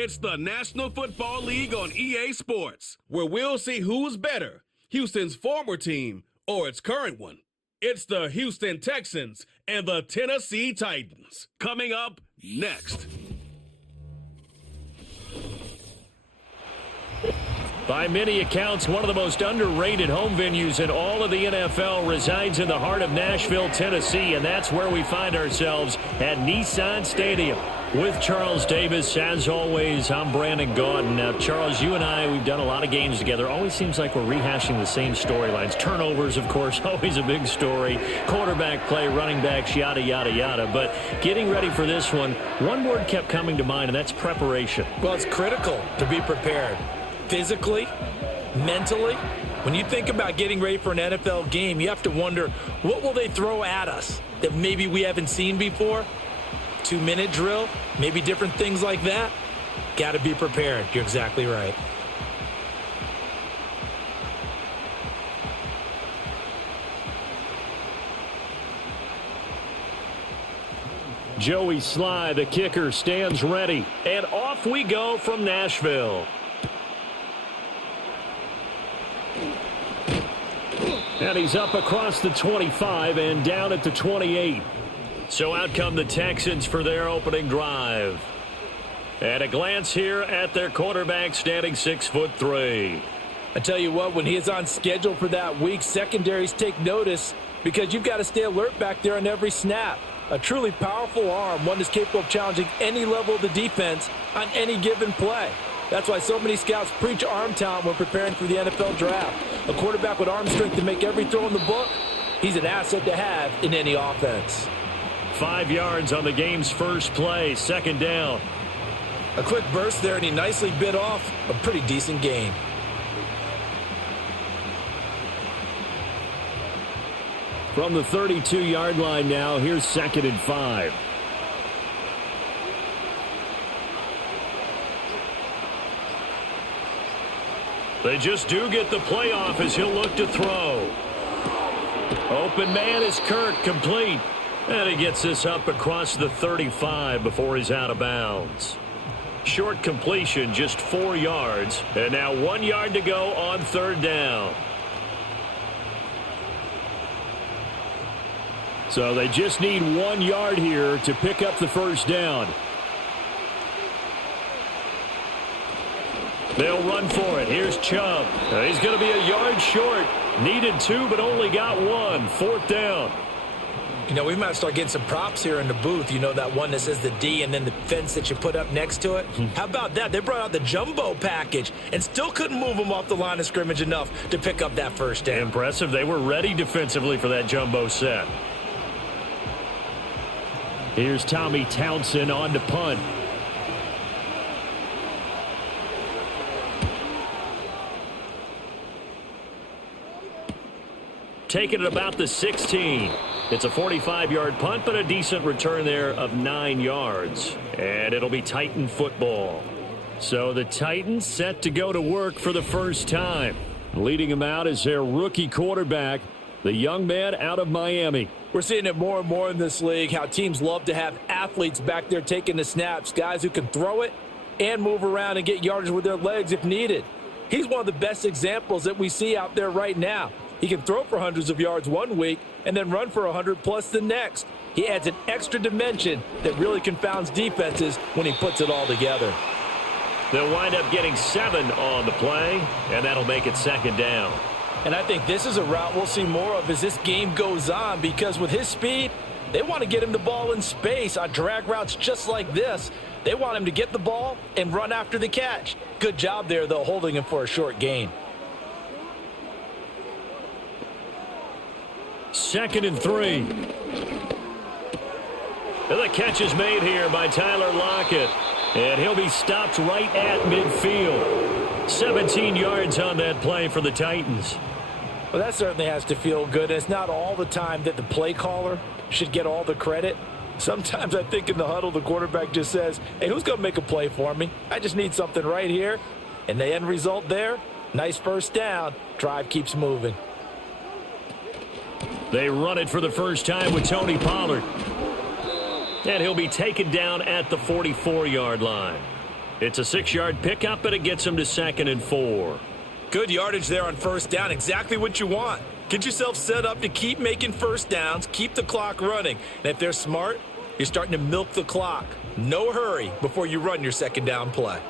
It's the National Football League on EA Sports, where we'll see who's better, Houston's former team or its current one. It's the Houston Texans and the Tennessee Titans. Coming up next. By many accounts, one of the most underrated home venues in all of the NFL resides in the heart of Nashville, Tennessee, and that's where we find ourselves at Nissan Stadium. With Charles Davis, as always, I'm Brandon Gaudin. Now, Charles, you and I, we've done a lot of games together. Always seems like we're rehashing the same storylines. Turnovers, of course, always a big story. Quarterback play, running backs, yada, yada, yada. But getting ready for this one word kept coming to mind, and that's preparation. Well, it's critical to be prepared. Physically, mentally. When you think about getting ready for an NFL game, you have to wonder, what will they throw at us that maybe we haven't seen before? 2-minute drill, maybe different things like that. Got to be prepared. You're exactly right. Joey Sly, the kicker, stands ready. And off we go from Nashville. And he's up across the 25 and down at the 28. So out come the Texans for their opening drive. At a glance here at their quarterback, standing 6'3". I tell you what, when he is on schedule for that week, secondaries take notice because you've got to stay alert back there on every snap. A truly powerful arm, one that's capable of challenging any level of the defense on any given play. That's why so many scouts preach arm talent when preparing for the NFL draft. A quarterback with arm strength to make every throw in the book, he's an asset to have in any offense. 5 yards on the game's first play, second down. A quick burst there, and he nicely bit off a pretty decent gain. From the 32-yard line now, here's 2nd and 5. They just do get the playoff as he'll look to throw. Open man is Kirk, complete. And he gets this up across the 35 before he's out of bounds. Short completion, just 4 yards. And now 1 yard to go on third down. So they just need 1 yard here to pick up the first down. They'll run for it. Here's Chubb. He's going to be a yard short. Needed 2, but only got 1. Fourth down. You know, we might start getting some props here in the booth. You know, that one that says the D and then the fence that you put up next to it. How about that? They brought out the jumbo package and still couldn't move them off the line of scrimmage enough to pick up that first down. Impressive. They were ready defensively for that jumbo set. Here's Tommy Townsend on to punt. Taking it about the 16. It's a 45-yard punt, but a decent return there of 9 yards. And it'll be Titan football. So the Titans set to go to work for the first time. Leading them out is their rookie quarterback, the young man out of Miami. We're seeing it more and more in this league, how teams love to have athletes back there taking the snaps, guys who can throw it and move around and get yardage with their legs if needed. He's one of the best examples that we see out there right now. He can throw for hundreds of yards one week and then run for 100+ the next. He adds an extra dimension that really confounds defenses when he puts it all together. They'll wind up getting 7 on the play, and that'll make it second down. And I think this is a route we'll see more of as this game goes on, because with his speed, they want to get him the ball in space on drag routes just like this. They want him to get the ball and run after the catch. Good job there, though, holding him for a short gain. 2nd and 3. And the catch is made here by Tyler Lockett. And he'll be stopped right at midfield. 17 yards on that play for the Titans. Well, that certainly has to feel good. It's not all the time that the play caller should get all the credit. Sometimes I think in the huddle, the quarterback just says, hey, who's going to make a play for me? I just need something right here. And the end result there, nice first down. Drive keeps moving. They run it for the first time with Tony Pollard. And he'll be taken down at the 44-yard line. It's a 6-yard pickup, and it gets him to 2nd and 4. Good yardage there on first down. Exactly what you want. Get yourself set up to keep making first downs, keep the clock running. And if they're smart, you're starting to milk the clock. No hurry before you run your second down play.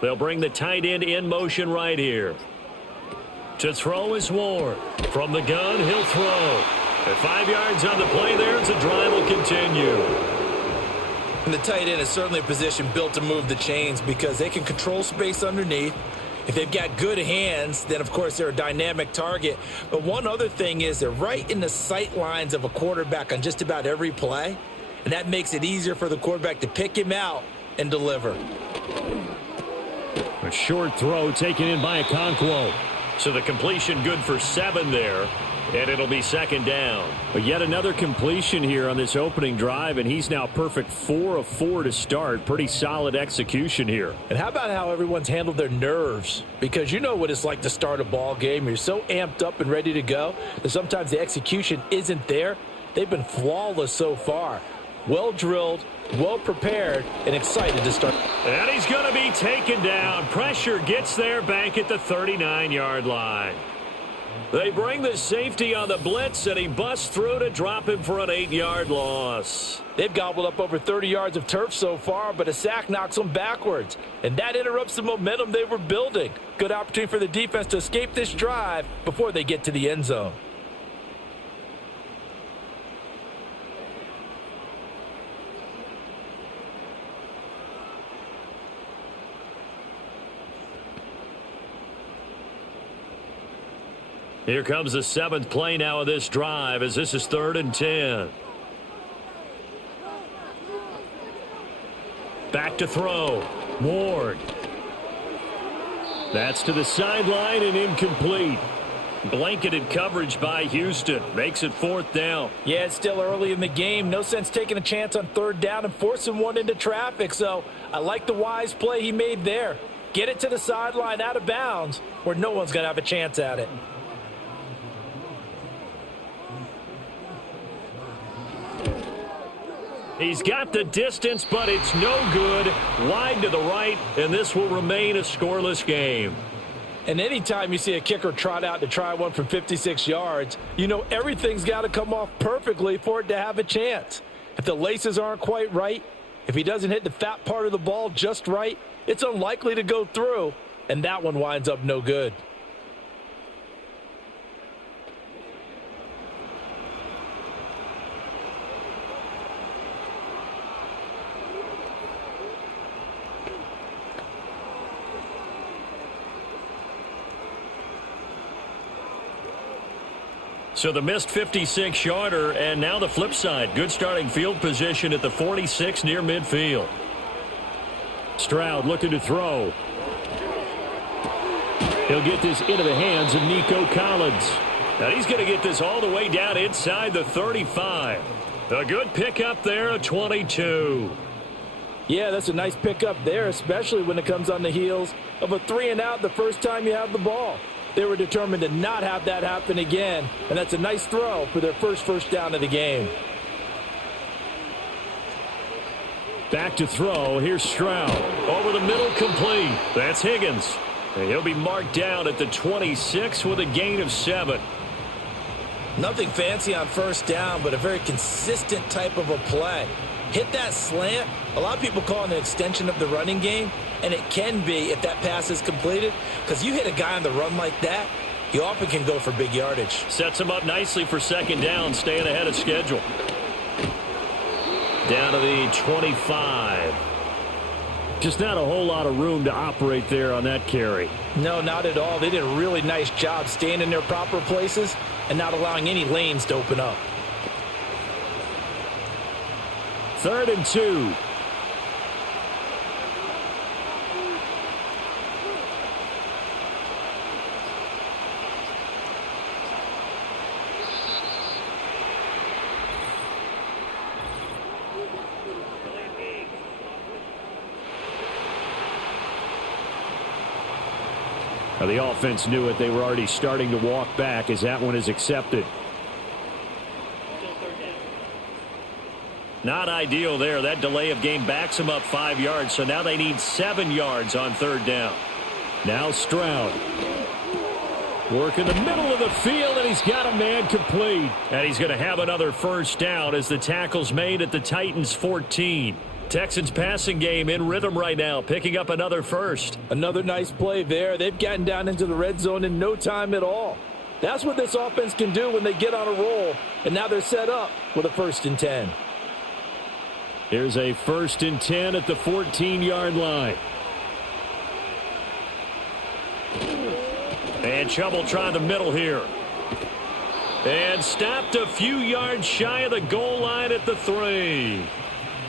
They'll bring the tight end in motion right here. To throw is Ward. From the gun, he'll throw. At 5 yards on the play there, the drive will continue. And the tight end is certainly a position built to move the chains because they can control space underneath. If they've got good hands, then, of course, they're a dynamic target. But one other thing is they're right in the sight lines of a quarterback on just about every play, and that makes it easier for the quarterback to pick him out and deliver. A short throw taken in by Okonkwo. So the completion good for 7 there, and it'll be 2nd down. But yet another completion here on this opening drive, and he's now perfect 4 of 4 to start. Pretty solid execution here. And how about how everyone's handled their nerves? Because you know what it's like to start a ball game. You're so amped up and ready to go that sometimes the execution isn't there. They've been flawless so far. Well drilled, well prepared, and excited to start. And he's going to be taken down. Pressure gets there back at the 39-yard line. They bring the safety on the blitz, and he busts through to drop him for an 8-yard loss. They've gobbled up over 30 yards of turf so far, but a sack knocks them backwards, and that interrupts the momentum they were building. Good opportunity for the defense to escape this drive before they get to the end zone. Here comes the 7th play now of this drive as this is 3rd and 10. Back to throw. Ward. That's to the sideline and incomplete. Blanketed coverage by Houston. Makes it 4th down. Yeah, it's still early in the game. No sense taking a chance on 3rd down and forcing one into traffic. So I like the wise play he made there. Get it to the sideline out of bounds where no one's going to have a chance at it. He's got the distance, but it's no good. Wide to the right, and this will remain a scoreless game. And anytime you see a kicker trot out to try one from 56 yards, you know everything's got to come off perfectly for it to have a chance. If the laces aren't quite right, if he doesn't hit the fat part of the ball just right, it's unlikely to go through, and that one winds up no good. So the missed 56-yarder, and now the flip side. Good starting field position at the 46 near midfield. Stroud looking to throw. He'll get this into the hands of Nico Collins. Now he's going to get this all the way down inside the 35. A good pickup there at 22. Yeah, that's a nice pickup there, especially when it comes on the heels of a 3-and-out the first time you have the ball. They were determined to not have that happen again, and that's a nice throw for their first down of the game. Back to throw. Here's Stroud. Over the middle, complete. That's Higgins. And he'll be marked down at the 26 with a gain of 7. Nothing fancy on first down, but a very consistent type of a play. Hit that slant. A lot of people call it an extension of the running game, and it can be if that pass is completed, because you hit a guy on the run like that, he often can go for big yardage. Sets him up nicely for 2nd down, staying ahead of schedule. Down to the 25. Just not a whole lot of room to operate there on that carry. No, not at all. They did a really nice job staying in their proper places and not allowing any lanes to open up. 3rd and 2. Now the offense knew it. They were already starting to walk back as that one is accepted. Not ideal there. That delay of game backs them up 5 yards, so now they need 7 yards on third down. Now Stroud. Work in the middle of the field, and he's got a man complete. And he's going to have another first down as the tackle's made at the Titans' 14. Texans passing game in rhythm right now, picking up another first. Another nice play there. They've gotten down into the red zone in no time at all. That's what this offense can do when they get on a roll, and now they're set up with a 1st and 10. Here's a 1st and 10 at the 14-yard line. And Chubb will try the middle here. And stopped a few yards shy of the goal line at the 3.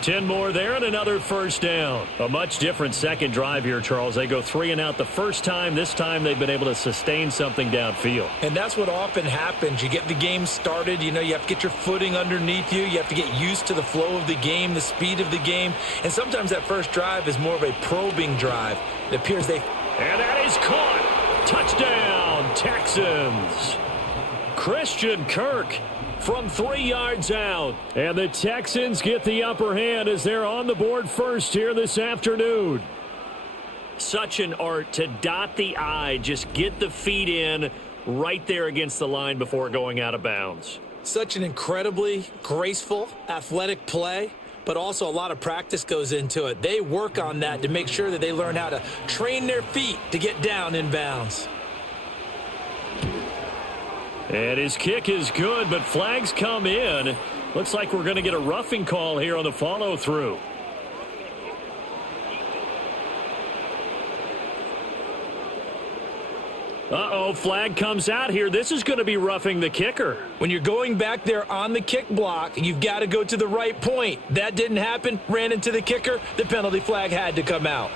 10 more there and another first down. A much different second drive here, Charles. They go 3 and out the first time. This time they've been able to sustain something downfield. And that's what often happens. You get the game started. You have to get your footing underneath you. You have to get used to the flow of the game, the speed of the game. And sometimes that first drive is more of a probing drive. It appears they... And that is caught. Touchdown, Texans. Christian Kirk from 3 yards out. And the Texans get the upper hand as they're on the board first here this afternoon. Such an art to dot the I, just get the feet in right there against the line before going out of bounds. Such an incredibly graceful, athletic play, but also a lot of practice goes into it. They work on that to make sure that they learn how to train their feet to get down in bounds. And his kick is good, but flags come in. Looks like we're going to get a roughing call here on the follow-through. Uh-oh, flag comes out here. This is going to be roughing the kicker. When you're going back there on the kick block, you've got to go to the right point. That didn't happen. Ran into the kicker. The penalty flag had to come out.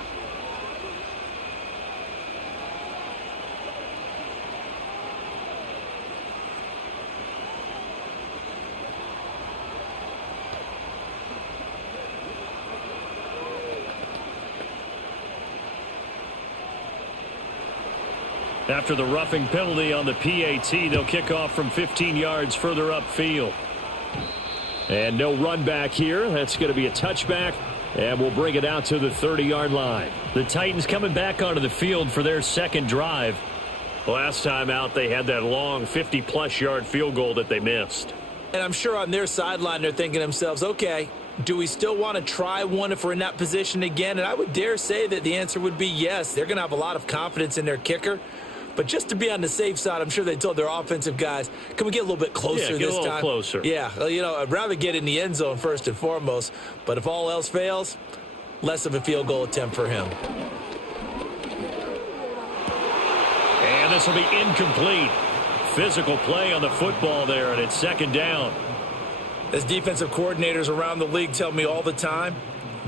After the roughing penalty on the PAT, they'll kick off from 15 yards further upfield. And no run back here. That's going to be a touchback, and we'll bring it out to the 30-yard line. The Titans coming back onto the field for their second drive. Last time out, they had that long 50-plus yard field goal that they missed. And I'm sure on their sideline they're thinking to themselves, okay, do we still want to try one if we're in that position again? And I would dare say that the answer would be yes. They're going to have a lot of confidence in their kicker. But just to be on the safe side, I'm sure they told their offensive guys, can we get a little bit closer this time? Yeah, get a little closer. Yeah, I'd rather get in the end zone first and foremost. But if all else fails, less of a field goal attempt for him. And this will be incomplete. Physical play on the football there, and it's second down. As defensive coordinators around the league tell me all the time,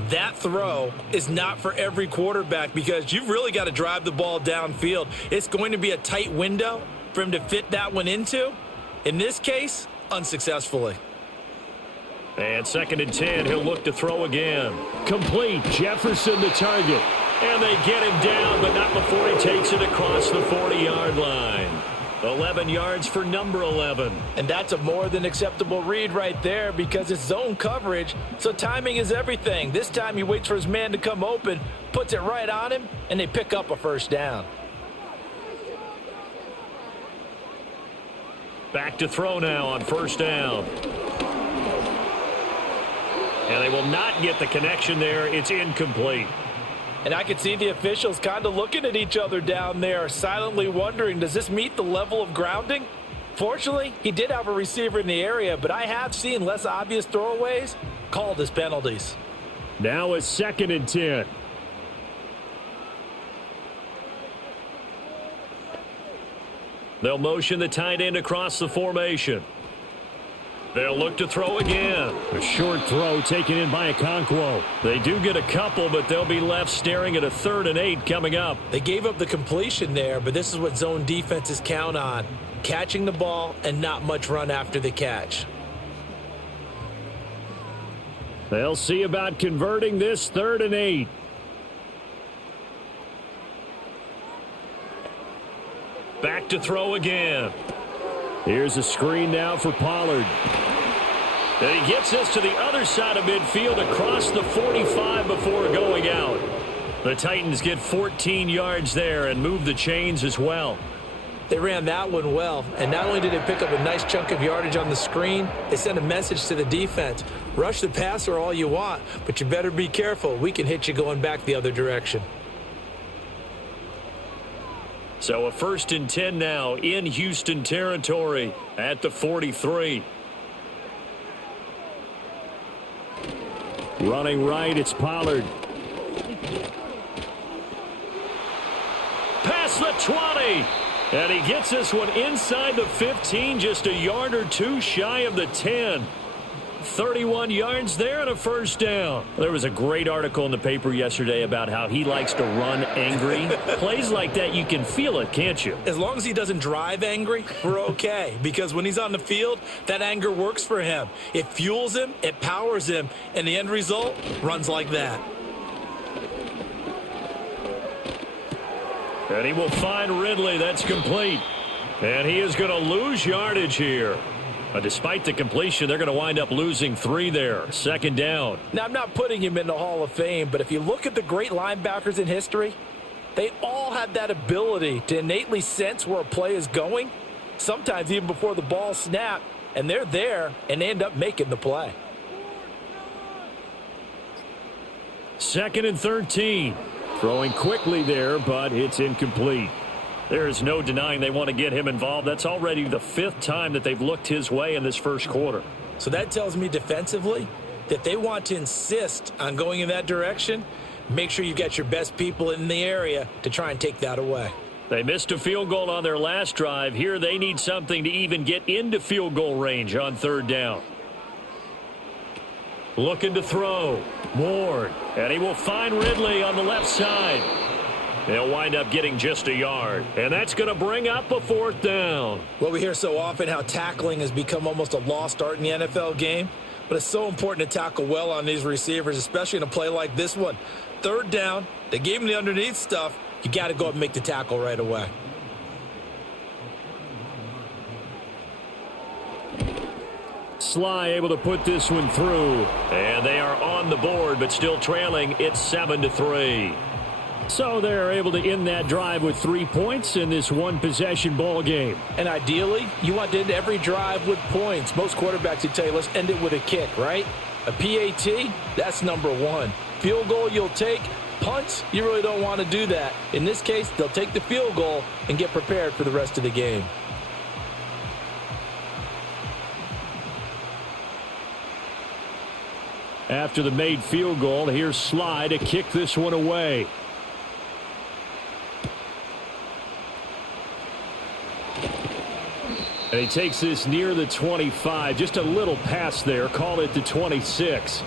that throw is not for every quarterback because you've really got to drive the ball downfield. It's going to be a tight window for him to fit that one into. In this case, unsuccessfully. And 2nd and 10, he'll look to throw again. Complete, Jefferson the target. And they get him down, but not before he takes it across the 40-yard line. 11 yards for number 11. And that's a more than acceptable read right there because it's zone coverage, so timing is everything. This time he waits for his man to come open, puts it right on him, and they pick up a first down. Back to throw now on first down. And they will not get the connection there. It's incomplete. And I could see the officials kind of looking at each other down there, silently wondering, does this meet the level of grounding? Fortunately, he did have a receiver in the area, but I have seen less obvious throwaways called as penalties. Now it's 2nd and 10. They'll motion the tight end across the formation. They'll look to throw again. A short throw taken in by Okonkwo. They do get a couple, but they'll be left staring at a 3rd and 8 coming up. They gave up the completion there, but this is what zone defenses count on. Catching the ball and not much run after the catch. They'll see about converting this 3rd and 8. Back to throw again. Here's a screen now for Pollard. And he gets us to the other side of midfield across the 45 before going out. The Titans get 14 yards there and move the chains as well. They ran that one well, and not only did they pick up a nice chunk of yardage on the screen, they sent a message to the defense. Rush the passer all you want, but you better be careful. We can hit you going back the other direction. So a 1st and 10 now in Houston territory at the 43. Running right, it's Pollard. Past the 20. And he gets this one inside the 15, just a yard or two shy of the 10. 31 yards there and a 1st down. There was a great article in the paper yesterday about how he likes to run angry. Plays like that, you can feel it, can't you? As long as he doesn't drive angry, we're okay. Because when he's on the field, that anger works for him. It fuels him, it powers him, and the end result runs like that. And he will find Ridley. That's complete. And he is going to lose yardage here. Despite the completion, they're going to wind up losing 3 there. 2nd down. Now, I'm not putting him in the Hall of Fame, but if you look at the great linebackers in history, they all have that ability to innately sense where a play is going, sometimes even before the ball snapped, and they're there and they end up making the play. 2nd and 13. Throwing quickly there, but it's incomplete. There is no denying they want to get him involved. That's already the 5th time that they've looked his way in this 1st quarter. So that tells me defensively that they want to insist on going in that direction. Make sure you get your best people in the area to try and take that away. They missed a field goal on their last drive. Here they need something to even get into field goal range on 3rd down. Looking to throw. Ward. And he will find Ridley on the left side. They'll wind up getting just a yard. And that's going to bring up a 4th down. Well, we hear so often how tackling has become almost a lost art in the NFL game. But it's so important to tackle well on these receivers, especially in a play like this one. 3rd down. They gave him the underneath stuff. You got to go up and make the tackle right away. Sly able to put this one through. And they are on the board, but still trailing. It's 7-3. So they're able to end that drive with 3 points in this one-possession ball game. And ideally, you want to end every drive with points. Most quarterbacks would tell you, let's end it with a kick, right? A PAT, that's number 1. Field goal you'll take. Punts, you really don't want to do that. In this case, they'll take the field goal and get prepared for the rest of the game. After the made field goal, here's Sly to kick this one away. And he takes this near the 25. Just a little pass there. Call it the 26.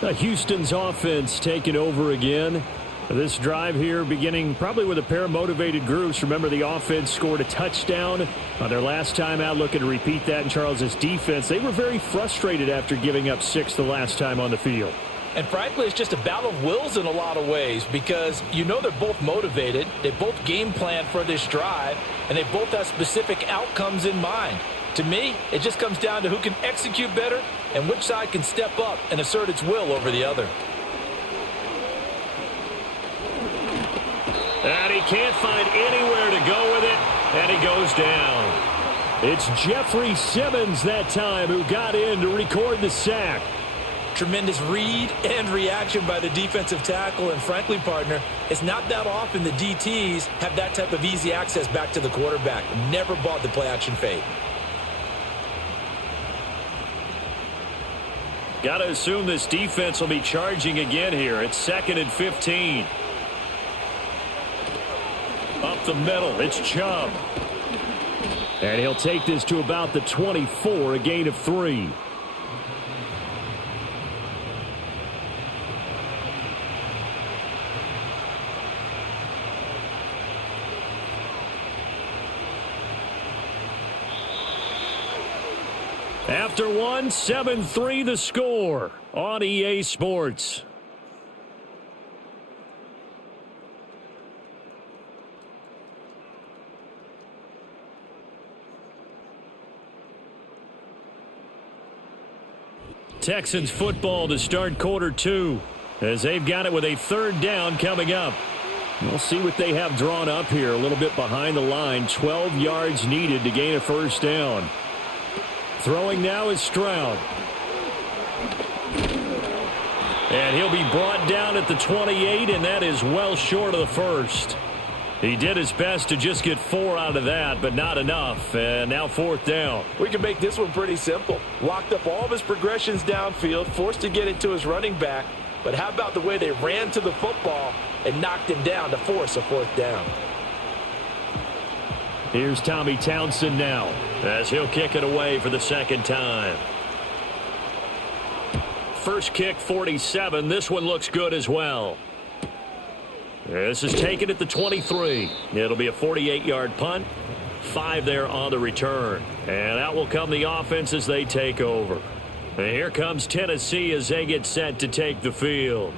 Houston's offense taking over again. This drive here beginning probably with a pair of motivated groups. Remember, the offense scored a touchdown on their last time out. Looking to repeat that in Charles's defense. They were very frustrated after giving up 6 the last time on the field. And frankly, it's just a battle of wills in a lot of ways because you know they're both motivated. They both game plan for this drive, and they both have specific outcomes in mind. To me, it just comes down to who can execute better and which side can step up and assert its will over the other. And he can't find anywhere to go with it, and he goes down. It's Jeffrey Simmons that time who got in to record the sack. Tremendous read and reaction by the defensive tackle, and frankly, partner, it's not that often the DTs have that type of easy access back to the quarterback. Never bought the play-action fade. Got to assume this defense will be charging again here. It's 2nd and 15. Up the middle, it's Chubb. And he'll take this to about the 24, a gain of 3. After one, 7-3 the score on EA Sports. Texans football to start quarter 2 as they've got it with a 3rd down coming up. We'll see what they have drawn up here. A little bit behind the line. 12 yards needed to gain a 1st down. Throwing now is Stroud. And he'll be brought down at the 28, and that is well short of the 1st. He did his best to just get 4 out of that, but not enough. And now 4th down. We can make this one pretty simple. Locked up all of his progressions downfield, forced to get it to his running back. But how about the way they ran to the football and knocked him down to force a 4th down? Here's Tommy Townsend now as he'll kick it away for the 2nd time. First kick, 47. This one looks good as well. This is taken at the 23. It'll be a 48-yard punt. 5 there on the return. And out will come the offense as they take over. And here comes Tennessee as they get set to take the field.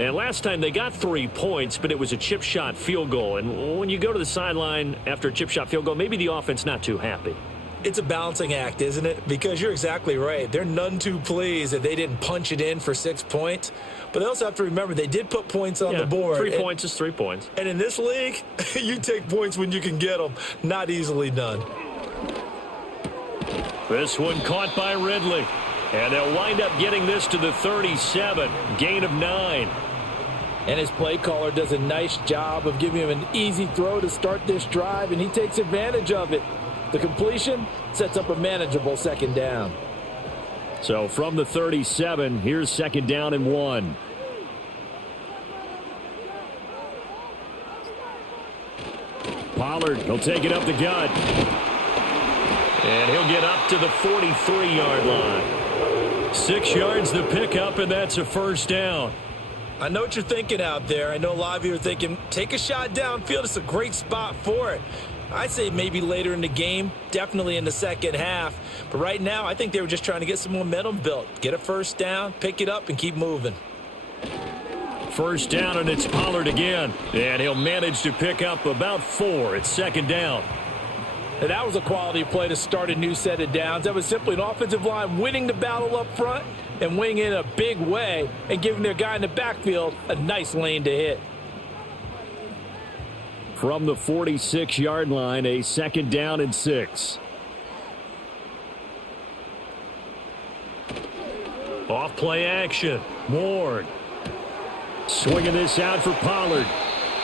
And last time they got 3 points, but it was a chip shot field goal. And when you go to the sideline after a chip shot field goal, maybe the offense not too happy. It's a balancing act, isn't it? Because you're exactly right. They're none too pleased that they didn't punch it in for 6 points. But they also have to remember they did put points on the board. 3 points is 3 points. And in this league, you take points when you can get them. Not easily done. This one caught by Ridley. And they'll wind up getting this to the 37. Gain of 9. And his play caller does a nice job of giving him an easy throw to start this drive, and he takes advantage of it. The completion sets up a manageable 2nd down. So from the 37, here's 2nd down and 1. Pollard, he'll take it up the gut. And he'll get up to the 43-yard line. 6 yards to pick up, and that's a 1st down. I know what you're thinking out there. I know a lot of you are thinking, take a shot downfield. It's a great spot for it. I'd say maybe later in the game, definitely in the 2nd half. But right now, I think they were just trying to get some momentum built. Get a 1st down, pick it up, and keep moving. 1st down, and it's Pollard again. And he'll manage to pick up about 4. It's 2nd down. And that was a quality play to start a new set of downs. That was simply an offensive line winning the battle up front and winning in a big way and giving their guy in the backfield a nice lane to hit. From the 46-yard line, a 2nd down and 6. Off play action. Ward. Swinging this out for Pollard.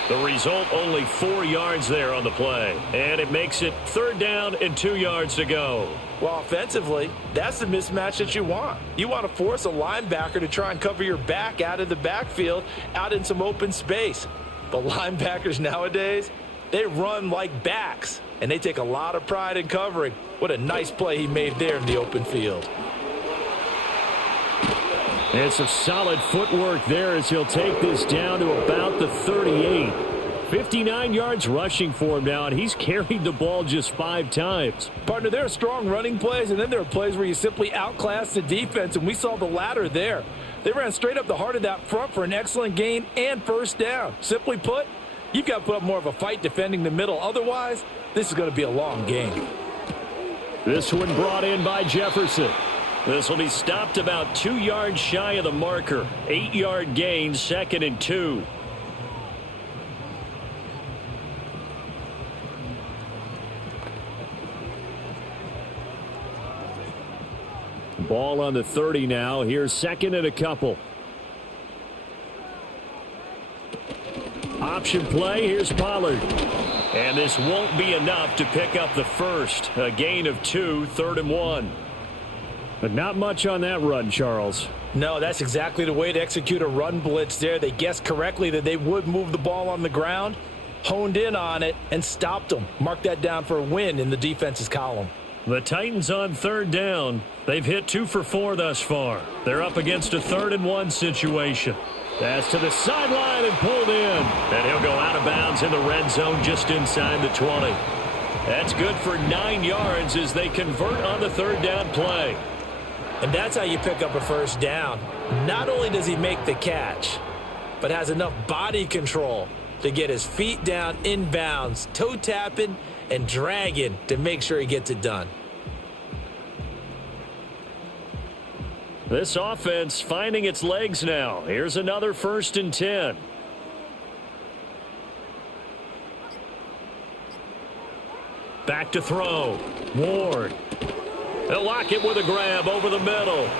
The result, only 4 yards there on the play. And it makes it 3rd down and 2 yards to go. Well, offensively, that's the mismatch that you want. You want to force a linebacker to try and cover your back out of the backfield, out in some open space. But linebackers nowadays, they run like backs, and they take a lot of pride in covering. What a nice play he made there in the open field. It's a solid footwork there as he'll take this down to about the 38. 59 yards rushing for him now, and he's carried the ball just 5 times. Partner, there are strong running plays, and then there are plays where you simply outclass the defense, and we saw the latter there. They ran straight up the heart of that front for an excellent gain and 1st down. Simply put, you've got to put up more of a fight defending the middle. Otherwise, this is going to be a long game. This one brought in by Jefferson. This will be stopped about 2 yards shy of the marker. 8-yard gain, 2nd and 2. Ball on the 30 now. Here's 2nd and a couple. Option play. Here's Pollard. And this won't be enough to pick up the 1st. A gain of 2, 3rd and 1. But not much on that run, Charles. No, that's exactly the way to execute a run blitz there. They guessed correctly that they would move the ball on the ground, honed in on it, and stopped them. Mark that down for a win in the defense's column. The Titans on 3rd down. They've hit 2 for 4 thus far. They're up against a 3rd and 1 situation. That's to the sideline and pulled in. And he'll go out of bounds in the red zone just inside the 20. That's good for 9 yards as they convert on the 3rd down play. And that's how you pick up a 1st down. Not only does he make the catch, but has enough body control to get his feet down inbounds, toe tapping and dragging to make sure he gets it done. This offense finding its legs now. Here's another 1st and 10. Back to throw. Ward. They'll lock it with a grab over the middle.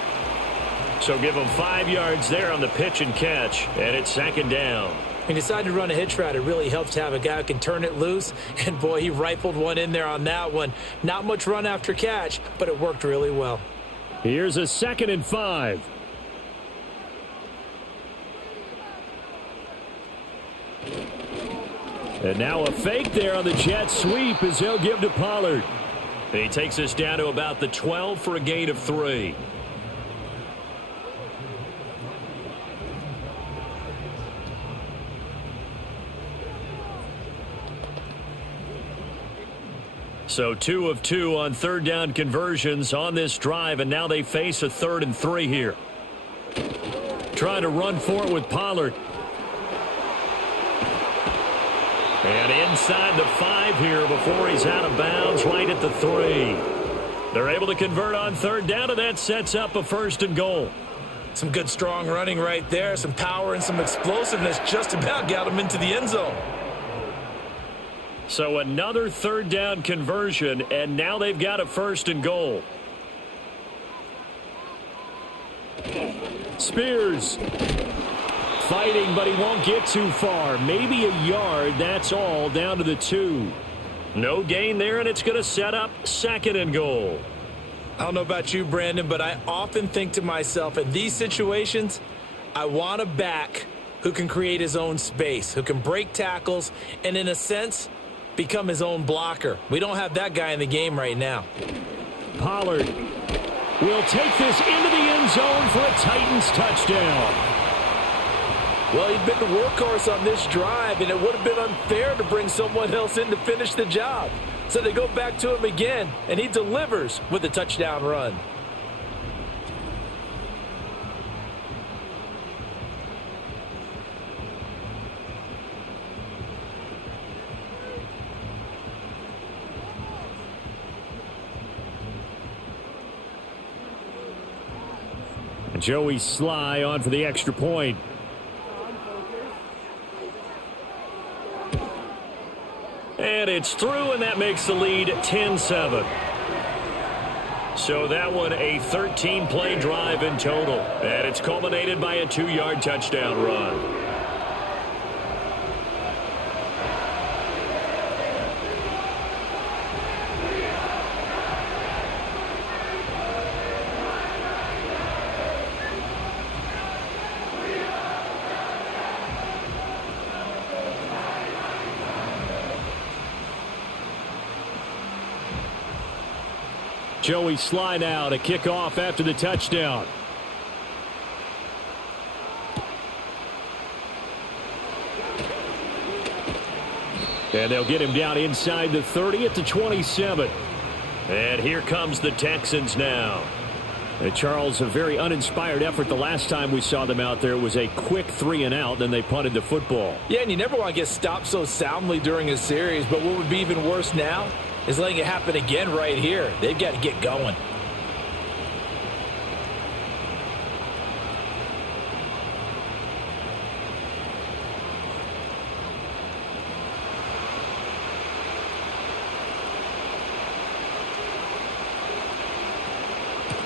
So give him 5 yards there on the pitch and catch, and it's 2nd down. He decided to run a hitch route. It really helps to have a guy who can turn it loose, and boy, he rifled one in there on that one. Not much run after catch, but it worked really well. Here's a 2nd and 5. And now a fake there on the jet sweep as he'll give to Pollard. He takes us down to about the 12 for a gain of 3. So 2 of 2 on 3rd down conversions on this drive, and now they face a 3rd and 3 here. Trying to run for it with Pollard. And inside the 5 here before he's out of bounds, right at the 3. They're able to convert on 3rd down, and that sets up a 1st and goal. Some good strong running right there, some power and some explosiveness just about got him into the end zone. So another 3rd down conversion, and now they've got a 1st and goal. Spears fighting, but he won't get too far. Maybe a yard, that's all, down to the 2. No gain there, and it's going to set up 2nd and goal. I don't know about you, Brandon, but I often think to myself, in these situations, I want a back who can create his own space, who can break tackles, and in a sense, become his own blocker. We don't have that guy in the game right now. Pollard will take this into the end zone for a Titans touchdown. Well, he'd been the workhorse on this drive, and it would have been unfair to bring someone else in to finish the job. So they go back to him again, and he delivers with a touchdown run. Joey Sly on for the extra point. And it's through, and that makes the lead 10-7. So that one a 13-play drive in total. And it's culminated by a 2-yard touchdown run. Joey Sly now to kick off after the touchdown. And they'll get him down inside the 30 at the 27. And here comes the Texans now. And Charles, a very uninspired effort the last time we saw them out there. It was a quick 3 and out, then they punted the football. Yeah, and you never want to get stopped so soundly during a series, but what would be even worse now is letting it happen again right here. They've got to get going.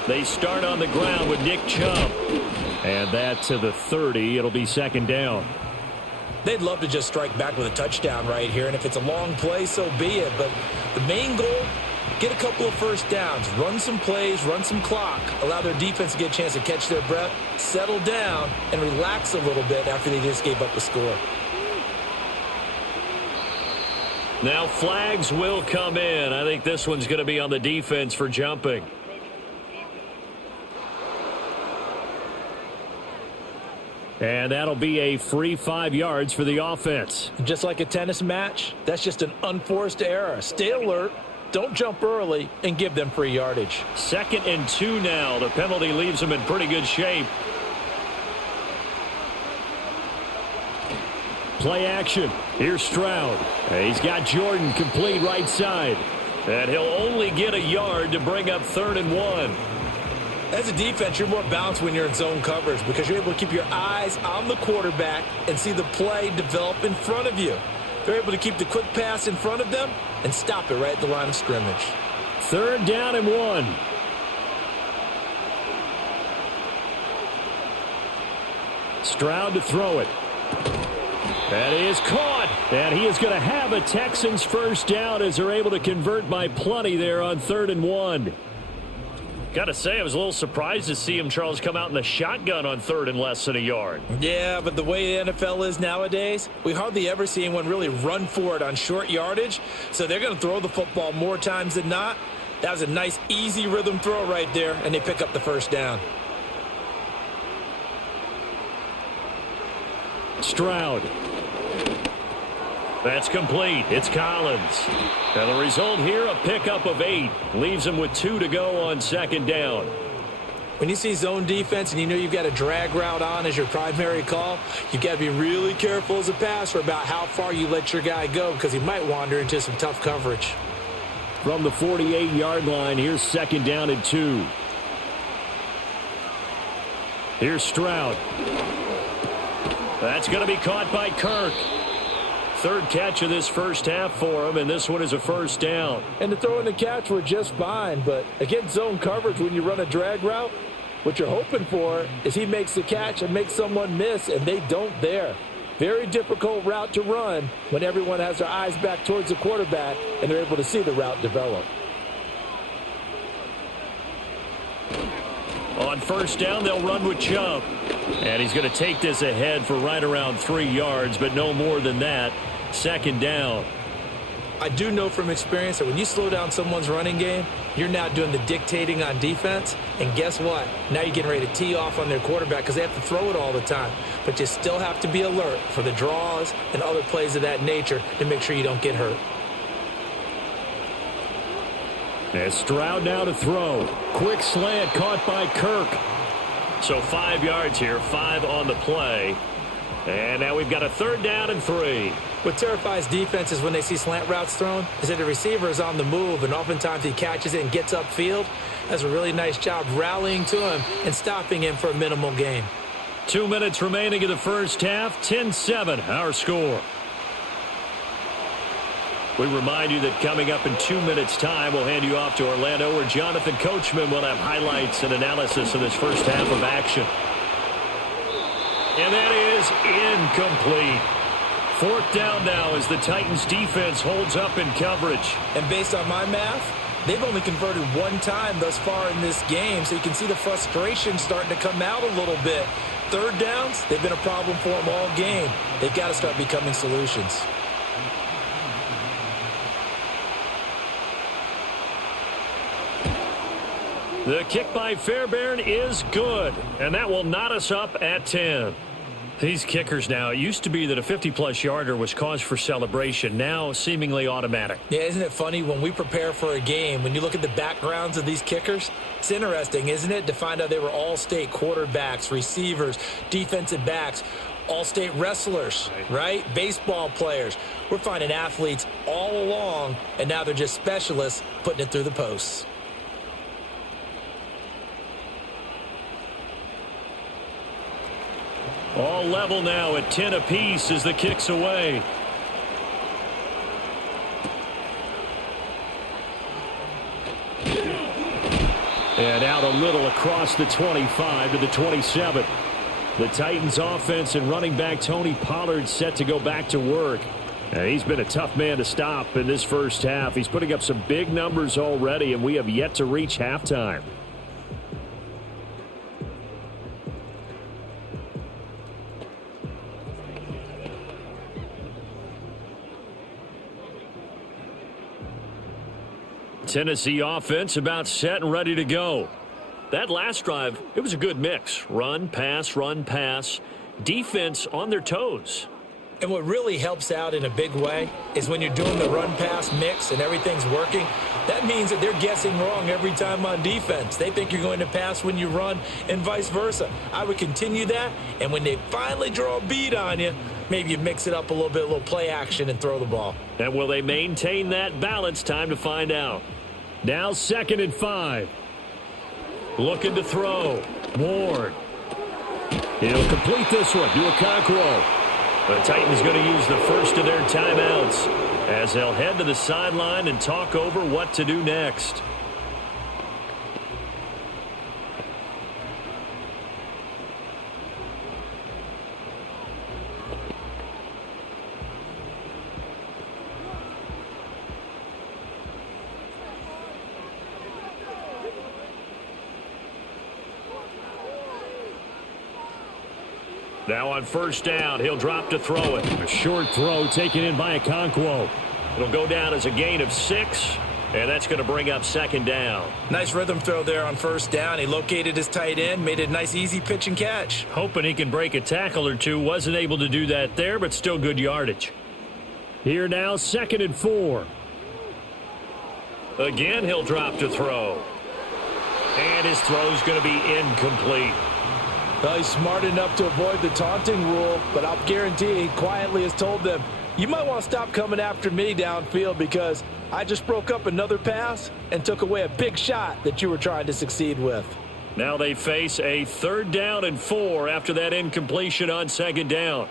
They start on the ground with Nick Chubb. And that to the 30. It'll be 2nd down. They'd love to just strike back with a touchdown right here, and if it's a long play, so be it. But the main goal, get a couple of first downs, run some plays, run some clock, allow their defense to get a chance to catch their breath, settle down, and relax a little bit after they just gave up the score. Now flags will come in. I think this one's going to be on the defense for jumping. And that'll be a free 5 yards for the offense. Just like a tennis match, that's just an unforced error. Stay alert, don't jump early, and give them free yardage. 2nd and 2 now. The penalty leaves them in pretty good shape. Play action. Here's Stroud. He's got Jordan complete right side. And he'll only get a yard to bring up 3rd and 1. As a defense, you're more balanced when you're in zone coverage because you're able to keep your eyes on the quarterback and see the play develop in front of you. They're able to keep the quick pass in front of them and stop it right at the line of scrimmage. 3rd down and 1. Stroud to throw it. That is caught. And he is going to have a Texans first down as they're able to convert by plenty there on 3rd and 1. Got to say, I was a little surprised to see him, Charles, come out in the shotgun on 3rd and less than a yard. Yeah, but the way the NFL is nowadays, we hardly ever see anyone really run for it on short yardage. So they're going to throw the football more times than not. That was a nice, easy rhythm throw right there, and they pick up the first down. Stroud. That's complete. It's Collins. And the result here, a pickup of 8. Leaves him with 2 to go on 2nd down. When you see zone defense and you know you've got a drag route on as your primary call, you've got to be really careful as a passer about how far you let your guy go because he might wander into some tough coverage. From the 48-yard line, here's 2nd down and 2. Here's Stroud. That's going to be caught by Kirk. 3rd catch of this first half for him, and this one is a first down. And the throw and the catch were just fine, but against zone coverage when you run a drag route, what you're hoping for is he makes the catch and makes someone miss, and they don't there. Very difficult route to run when everyone has their eyes back towards the quarterback and they're able to see the route develop. On first down, they'll run with Chubb. And he's going to take this ahead for right around 3 yards, but no more than that. 2nd down. I do know from experience that when you slow down someone's running game, you're now doing the dictating on defense. And guess what? Now you're getting ready to tee off on their quarterback because they have to throw it all the time. But you still have to be alert for the draws and other plays of that nature to make sure you don't get hurt. As Stroud now to throw. Quick slant caught by Kirk. So 5 yards here, 5 on the play. And now we've got a 3rd down and 3. What terrifies defenses when they see slant routes thrown is that the receiver is on the move, and oftentimes he catches it and gets upfield. Does a really nice job rallying to him and stopping him for a minimal gain. 2 minutes remaining in the first half. 10-7, our score. We remind you that coming up in 2 minutes' time, we'll hand you off to Orlando, where Jonathan Coachman will have highlights and analysis of this first half of action. And that is incomplete. 4th down now as the Titans defense holds up in coverage. And based on my math, they've only converted 1 time thus far in this game, so you can see the frustration starting to come out a little bit. 3rd downs, they've been a problem for them all game. They've got to start becoming solutions. The kick by Fairbairn is good, and that will knot us up at 10. These kickers now, it used to be that a 50-plus yarder was cause for celebration, now seemingly automatic. Yeah, isn't it funny when we prepare for a game, when you look at the backgrounds of these kickers, it's interesting, isn't it, to find out they were all-state quarterbacks, receivers, defensive backs, all-state wrestlers, right? Baseball players. We're finding athletes all along, and now they're just specialists putting it through the posts. All level now at 10 apiece as the kick's away. And out a little across the 25 to the 27. The Titans offense and running back Tony Pollard set to go back to work. And he's been a tough man to stop in this first half. He's putting up some big numbers already, and we have yet to reach halftime. Tennessee offense about set and ready to go. That last drive, it was a good mix. Run, pass. Defense on their toes. And what really helps out in a big way is when you're doing the run-pass mix and everything's working, that means that they're guessing wrong every time on defense. They think you're going to pass when you run and vice versa. I would continue that, and when they finally draw a bead on you, maybe you mix it up a little play action and throw the ball. And will they maintain that balance? Time to find out. Now 2nd and 5. Looking to throw. Ward. He'll complete this one to Okonkwo. The Titans going to use the first of their timeouts as they'll head to the sideline and talk over what to do next. Now on first down, he'll drop to throw it. A short throw taken in by Okonkwo. It'll go down as a gain of 6, and that's going to bring up second down. Nice rhythm throw there on first down. He located his tight end, made it a nice, easy pitch and catch. Hoping he can break a tackle or two. Wasn't able to do that there, but still good yardage. Here now, 2nd and 4. Again, he'll drop to throw. And his throw's going to be incomplete. Well, he's smart enough to avoid the taunting rule, but I'll guarantee he quietly has told them, you might want to stop coming after me downfield because I just broke up another pass and took away a big shot that you were trying to succeed with. Now they face a 3rd down and 4 after that incompletion on 2nd down.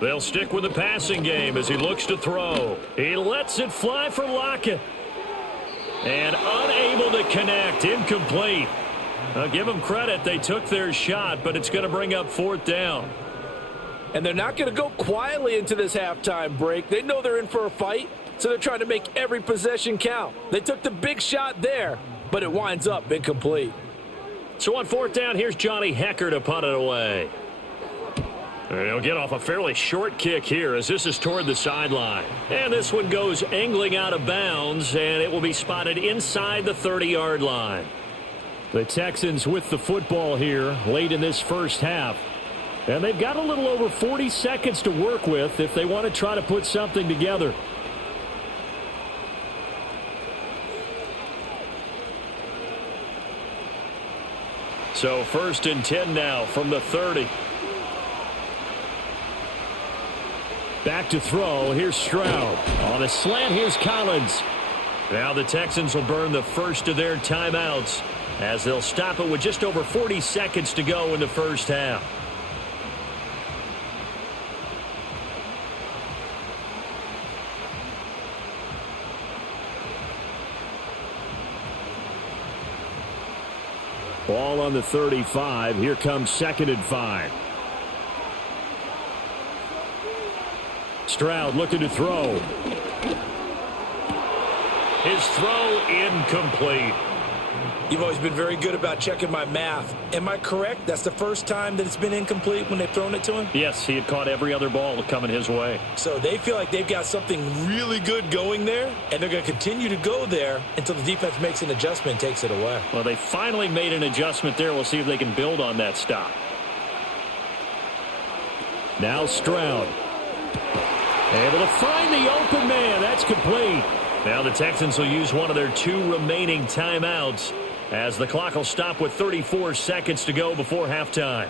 They'll stick with the passing game as he looks to throw. He lets it fly for Lockett. And unable to connect. Incomplete. I'll give them credit. They took their shot, but it's going to bring up 4th down. And they're not going to go quietly into this halftime break. They know they're in for a fight, so they're trying to make every possession count. They took the big shot there, but it winds up incomplete. So on 4th down, here's Johnny Hecker to punt it away. He'll get off a fairly short kick here as this is toward the sideline. And this one goes angling out of bounds, and it will be spotted inside the 30-yard line. The Texans with the football here late in this first half. And they've got a little over 40 seconds to work with if they want to try to put something together. So 1st and 10 now from the 30. Back to throw. Here's Stroud. On a slant, here's Collins. Now the Texans will burn the first of their timeouts as they'll stop it with just over 40 seconds to go in the first half. Ball on the 35. Here comes 2nd and 5. Stroud looking to throw. His throw incomplete. You've always been very good about checking my math. Am I correct? That's the first time that it's been incomplete when they've thrown it to him? Yes, he had caught every other ball coming his way. So they feel like they've got something really good going there, and they're going to continue to go there until the defense makes an adjustment and takes it away. Well, they finally made an adjustment there. We'll see if they can build on that stop. Now Stroud. Able to find the open man. That's complete. Now the Texans will use one of their 2 remaining timeouts as the clock will stop with 34 seconds to go before halftime.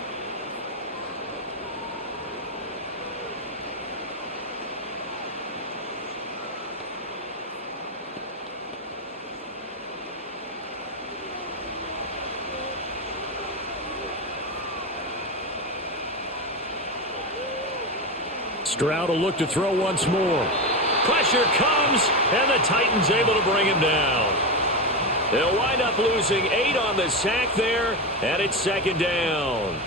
Stroud will look to throw once more. Pressure comes, and the Titans able to bring him down. They'll wind up losing 8 on the sack there, and it's 2nd down.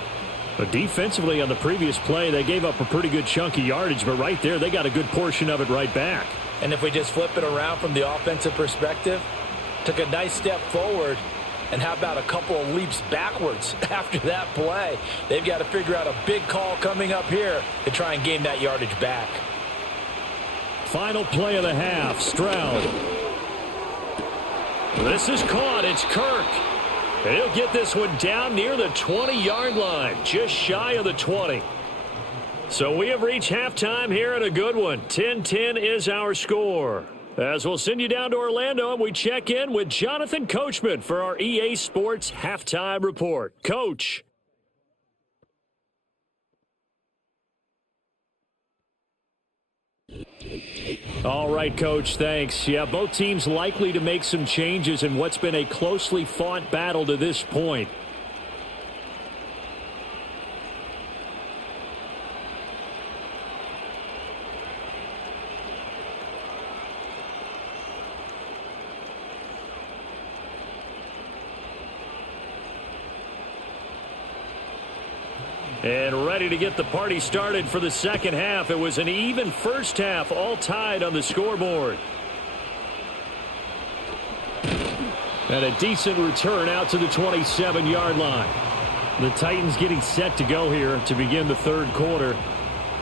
But defensively on the previous play, they gave up a pretty good chunk of yardage, but right there, they got a good portion of it right back. And if we just flip it around from the offensive perspective, took a nice step forward, and how about a couple of leaps backwards after that play? They've got to figure out a big call coming up here to try and gain that yardage back. Final play of the half, Stroud. This is caught. It's Kirk. And he'll get this one down near the 20-yard line, just shy of the 20. So we have reached halftime here at a good one. 10-10 is our score. As we'll send you down to Orlando, and we check in with Jonathan Coachman for our EA Sports Halftime Report. Coach. All right, Coach, thanks. Yeah, both teams likely to make some changes in what's been a closely fought battle to this point. And ready to get the party started for the second half. It was an even first half, all tied on the scoreboard. And a decent return out to the 27-yard line. The Titans getting set to go here to begin the third quarter.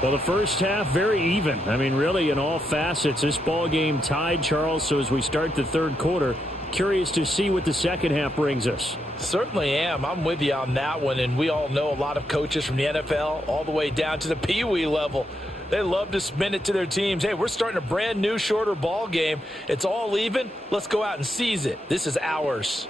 Well, the first half, very even. I mean, really, in all facets, this ball game tied, Charles. So as we start the third quarter, curious to see what the second half brings us. Certainly am. I'm with you on that one, and we all know a lot of coaches from the NFL all the way down to the Pee-wee level. They love to spin it to their teams. Hey, we're starting a brand new, shorter ball game. It's all even. Let's go out and seize it. This is ours.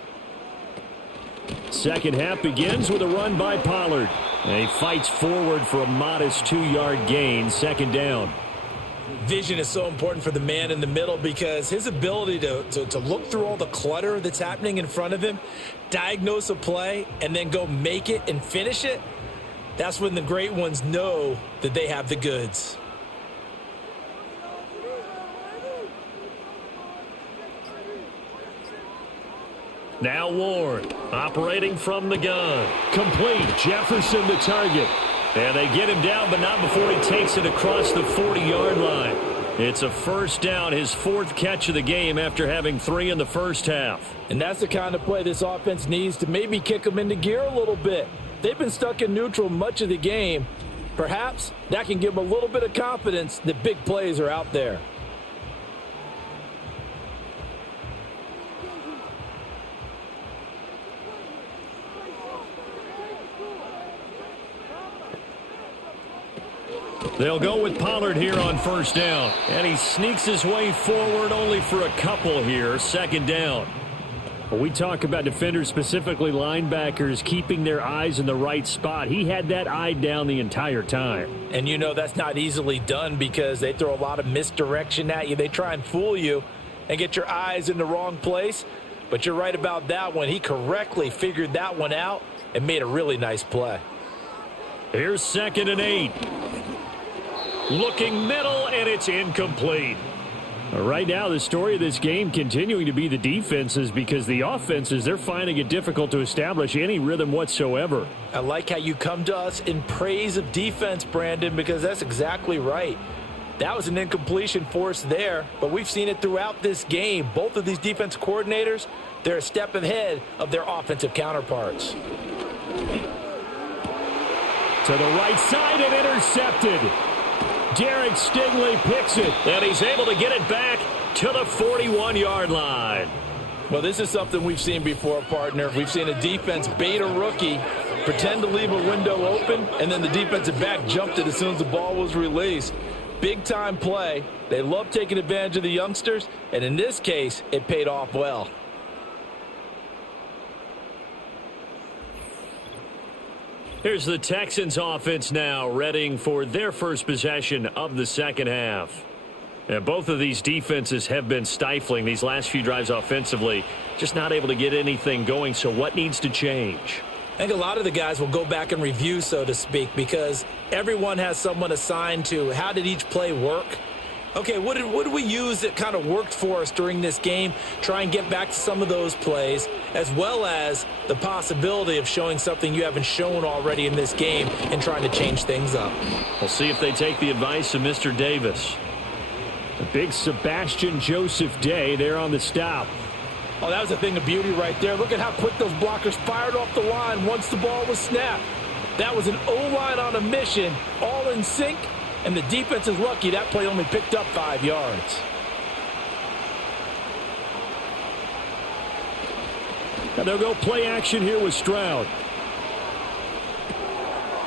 Second half begins with a run by Pollard. And he fights forward for a modest 2-yard gain, second down. Vision is so important for the man in the middle because his ability to look through all the clutter that's happening in front of him, diagnose a play, and then go make it and finish it, that's when the great ones know that they have the goods. Now Ward, operating from the gun. Complete, Jefferson the target. And they get him down, but not before he takes it across the 40-yard line. It's a first down, his fourth catch of the game after having 3 in the first half. And that's the kind of play this offense needs to maybe kick them into gear a little bit. They've been stuck in neutral much of the game. Perhaps that can give them a little bit of confidence that big plays are out there. They'll go with Pollard here on first down. And he sneaks his way forward only for a couple here. Second down. When we talk about defenders, specifically linebackers, keeping their eyes in the right spot. He had that eye down the entire time. And you know that's not easily done because they throw a lot of misdirection at you. They try and fool you and get your eyes in the wrong place. But you're right about that one. He correctly figured that one out and made a really nice play. Here's 2nd and 8. Looking middle, and it's incomplete. Right now, the story of this game continuing to be the defenses because the offenses, they're finding it difficult to establish any rhythm whatsoever. I like how you come to us in praise of defense, Brandon, because that's exactly right. That was an incompletion force there, but we've seen it throughout this game. Both of these defense coordinators, they're a step ahead of their offensive counterparts. To the right side and intercepted. Derek Stingley picks it, and he's able to get it back to the 41-yard line. Well, this is something we've seen before, partner. We've seen a defense bait a rookie, pretend to leave a window open, and then the defensive back jumped it as soon as the ball was released. Big-time play. They love taking advantage of the youngsters, and in this case, it paid off well. Here's the Texans offense now, readying for their first possession of the second half. And both of these defenses have been stifling these last few drives offensively, just not able to get anything going. So what needs to change? I think a lot of the guys will go back and review, so to speak, because everyone has someone assigned to how did each play work. Okay, what did we use that kind of worked for us during this game? Try and get back to some of those plays, as well as the possibility of showing something you haven't shown already in this game and trying to change things up. We'll see if they take the advice of Mr. Davis. A big Sebastian Joseph day there on the stop. Oh, that was a thing of beauty right there. Look at how quick those blockers fired off the line once the ball was snapped. That was an O-line on a mission, all in sync. And the defense is lucky that play only picked up 5 yards. And they'll go play action here with Stroud.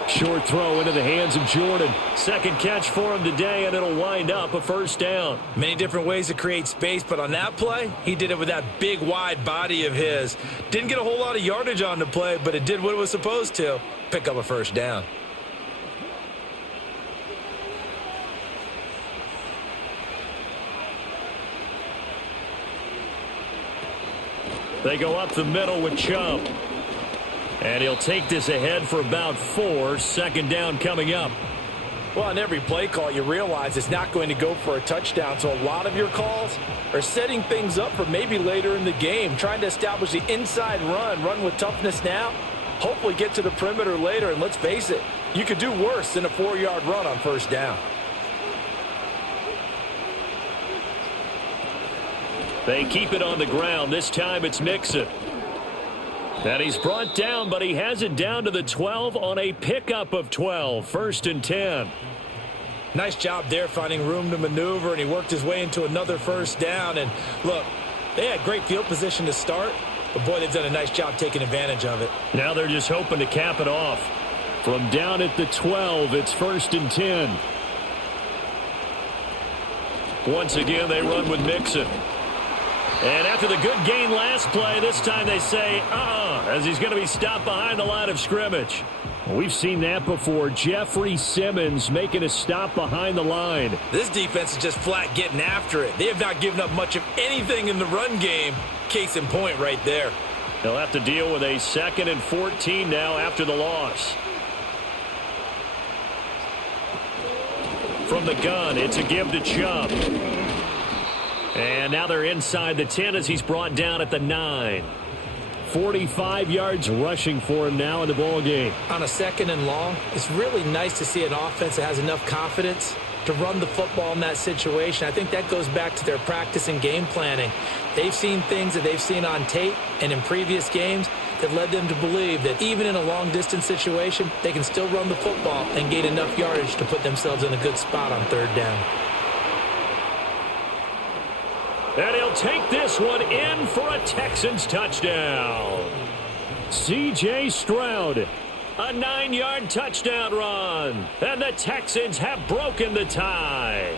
Short throw into the hands of Jordan. Second catch for him today, and it'll wind up a first down. Many different ways to create space, but on that play, he did it with that big, wide body of his. Didn't get a whole lot of yardage on the play, but it did what it was supposed to, pick up a first down. They go up the middle with Chubb. And he'll take this ahead for about 4. Second down coming up. Well, on every play call, you realize it's not going to go for a touchdown. So a lot of your calls are setting things up for maybe later in the game, trying to establish the inside run with toughness now, hopefully get to the perimeter later. And let's face it, you could do worse than a 4-yard run on first down. They keep it on the ground. This time it's Mixon. And he's brought down, but he has it down to the 12 on a pickup of 12. First and 10. Nice job there finding room to maneuver, and he worked his way into another first down. And look, they had great field position to start, but boy, they've done a nice job taking advantage of it. Now they're just hoping to cap it off. From down at the 12, it's first and 10. Once again, they run with Mixon. And after the good gain last play, this time they say, as he's going to be stopped behind the line of scrimmage. We've seen that before. Jeffrey Simmons making a stop behind the line. This defense is just flat getting after it. They have not given up much of anything in the run game. Case in point right there. They'll have to deal with a 2nd and 14 now after the loss. From the gun, it's a give to Chubb. And now they're inside the 10 as he's brought down at the 9. 45 yards rushing for him now in the ball game. On a 2nd and long, it's really nice to see an offense that has enough confidence to run the football in that situation. I think that goes back to their practice and game planning. They've seen things that they've seen on tape and in previous games that led them to believe that even in a long-distance situation, they can still run the football and gain enough yardage to put themselves in a good spot on 3rd down. And he'll take this one in for a Texans touchdown. C.J. Stroud, a 9-yard touchdown run. And the Texans have broken the tie.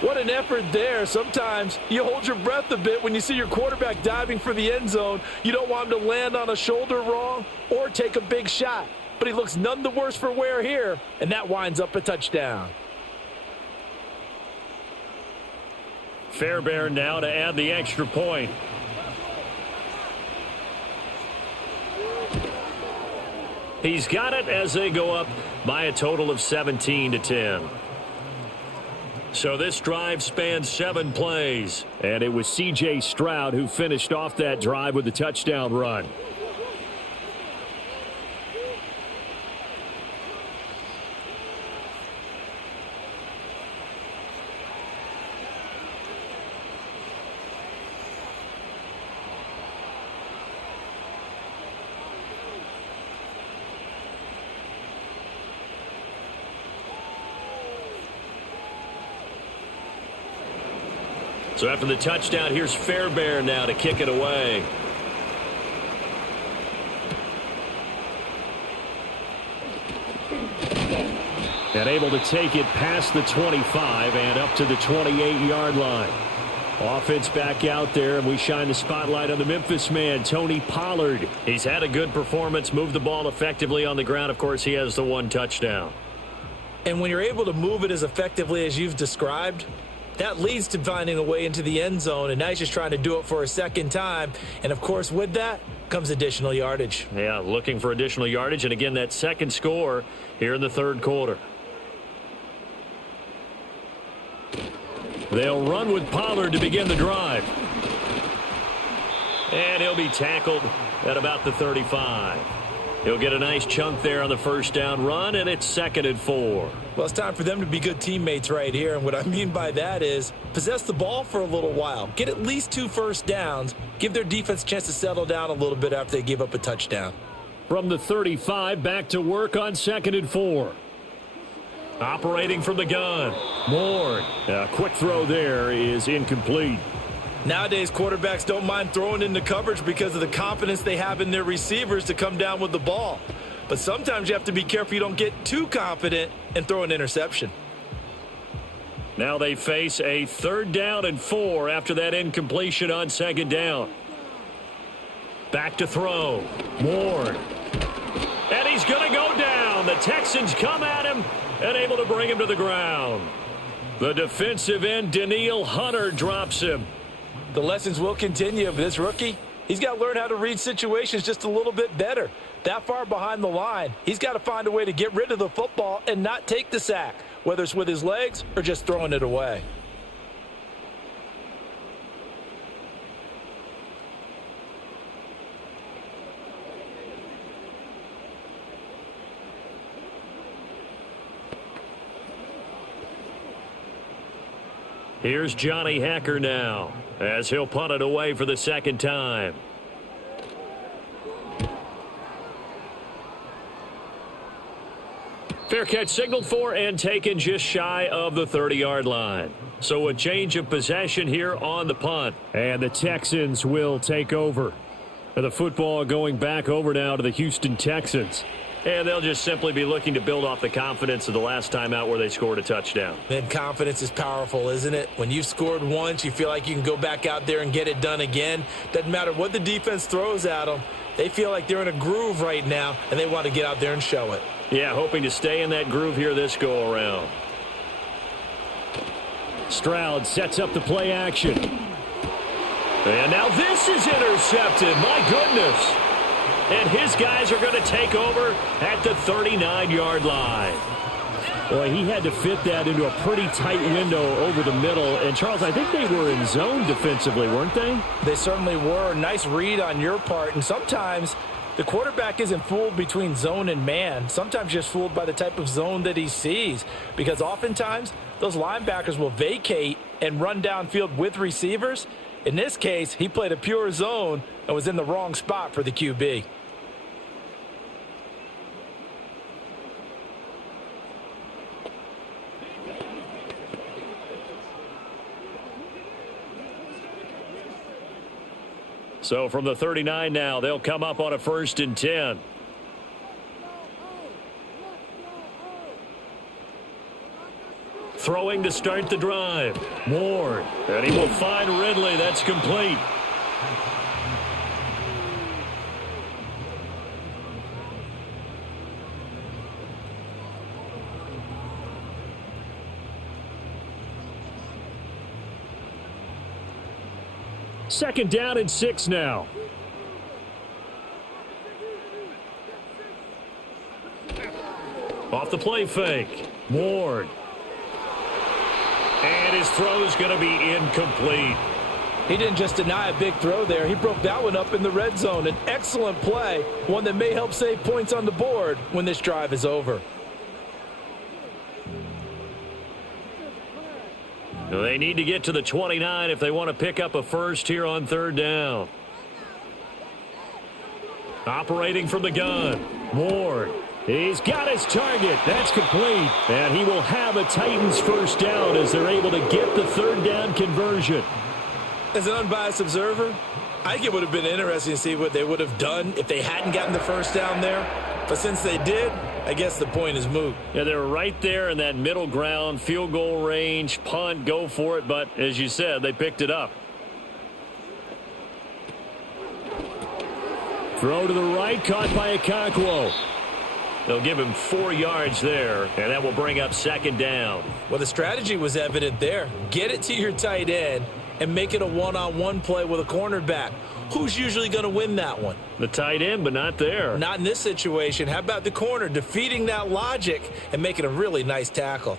What an effort there. Sometimes you hold your breath a bit when you see your quarterback diving for the end zone. You don't want him to land on a shoulder wrong or take a big shot. But he looks none the worse for wear here, and that winds up a touchdown. Fairbairn now to add the extra point. He's got it as they go up by a total of 17-10. So this drive spans 7 plays. And it was C.J. Stroud who finished off that drive with the touchdown run. So after the touchdown, here's Fairbairn now to kick it away. And able to take it past the 25 and up to the 28-yard line. Offense back out there, and we shine the spotlight on the Memphis man, Tony Pollard. He's had a good performance, moved the ball effectively on the ground. Of course, he has the 1 touchdown. And when you're able to move it as effectively as you've described, that leads to finding a way into the end zone, and now he's just trying to do it for a 2nd time. And, of course, with that comes additional yardage. Yeah, looking for additional yardage, and again, that 2nd score here in the 3rd quarter. They'll run with Pollard to begin the drive. And he'll be tackled at about the 35. He'll get a nice chunk there on the 1st down run, and it's 2nd and 4. Well, it's time for them to be good teammates right here, and what I mean by that is possess the ball for a little while, get at least 2 first downs, give their defense a chance to settle down a little bit after they give up a touchdown. From the 35, back to work on 2nd and 4. Operating from the gun, Moore. A quick throw there is incomplete. Nowadays, quarterbacks don't mind throwing into coverage because of the confidence they have in their receivers to come down with the ball. But sometimes you have to be careful you don't get too confident and throw an interception. Now they face a 3rd down and 4 after that incompletion on 2nd down. Back to throw. Moore. And he's going to go down. The Texans come at him and able to bring him to the ground. The defensive end, Daniil Hunter, drops him. The lessons will continue of this rookie. He's got to learn how to read situations just a little bit better. That far behind the line, he's got to find a way to get rid of the football and not take the sack, whether it's with his legs or just throwing it away. Here's Johnny Hacker now, as he'll punt it away for the second time. Fair catch signaled for and taken just shy of the 30-yard line. So a change of possession here on the punt. And the Texans will take over. The football going back over now to the Houston Texans. And they'll just simply be looking to build off the confidence of the last time out where they scored a touchdown. And confidence is powerful, isn't it? When you've scored once, you feel like you can go back out there and get it done again. Doesn't matter what the defense throws at them. They feel like they're in a groove right now, and they want to get out there and show it. Yeah, hoping to stay in that groove here this go-around. Stroud sets up the play action. And now this is intercepted. My goodness. And his guys are going to take over at the 39-yard line. Boy, he had to fit that into a pretty tight window over the middle. And, Charles, I think they were in zone defensively, weren't they? They certainly were. Nice read on your part. And sometimes the quarterback isn't fooled between zone and man. Sometimes just fooled by the type of zone that he sees. Because oftentimes those linebackers will vacate and run downfield with receivers. In this case, he played a pure zone and was in the wrong spot for the QB. So from the 39 now, they'll come up on a 1st and 10. Throwing to start the drive. Ward. And he will find Ridley. That's complete. Second down and 6 now. Off the play fake. Ward. And his throw is going to be incomplete. He didn't just deny a big throw there. He broke that one up in the red zone. An excellent play. One that may help save points on the board when this drive is over. They need to get to the 29 if they want to pick up a first here on 3rd down. Operating from the gun. Ward. He's got his target. That's complete. And he will have a Titans first down as they're able to get the 3rd down conversion. As an unbiased observer, I think it would have been interesting to see what they would have done if they hadn't gotten the first down there. But since they did, I guess the point is moot. Yeah, they were right there in that middle ground, field goal range, punt, go for it. But as you said, they picked it up. Throw to the right, caught by Okonkwo. They'll give him 4 yards there, and that will bring up 2nd down. Well, the strategy was evident there. Get it to your tight end and make it a one-on-one play with a cornerback. Who's usually going to win that one? The tight end, but not there. Not in this situation. How about the corner defeating that logic and making a really nice tackle?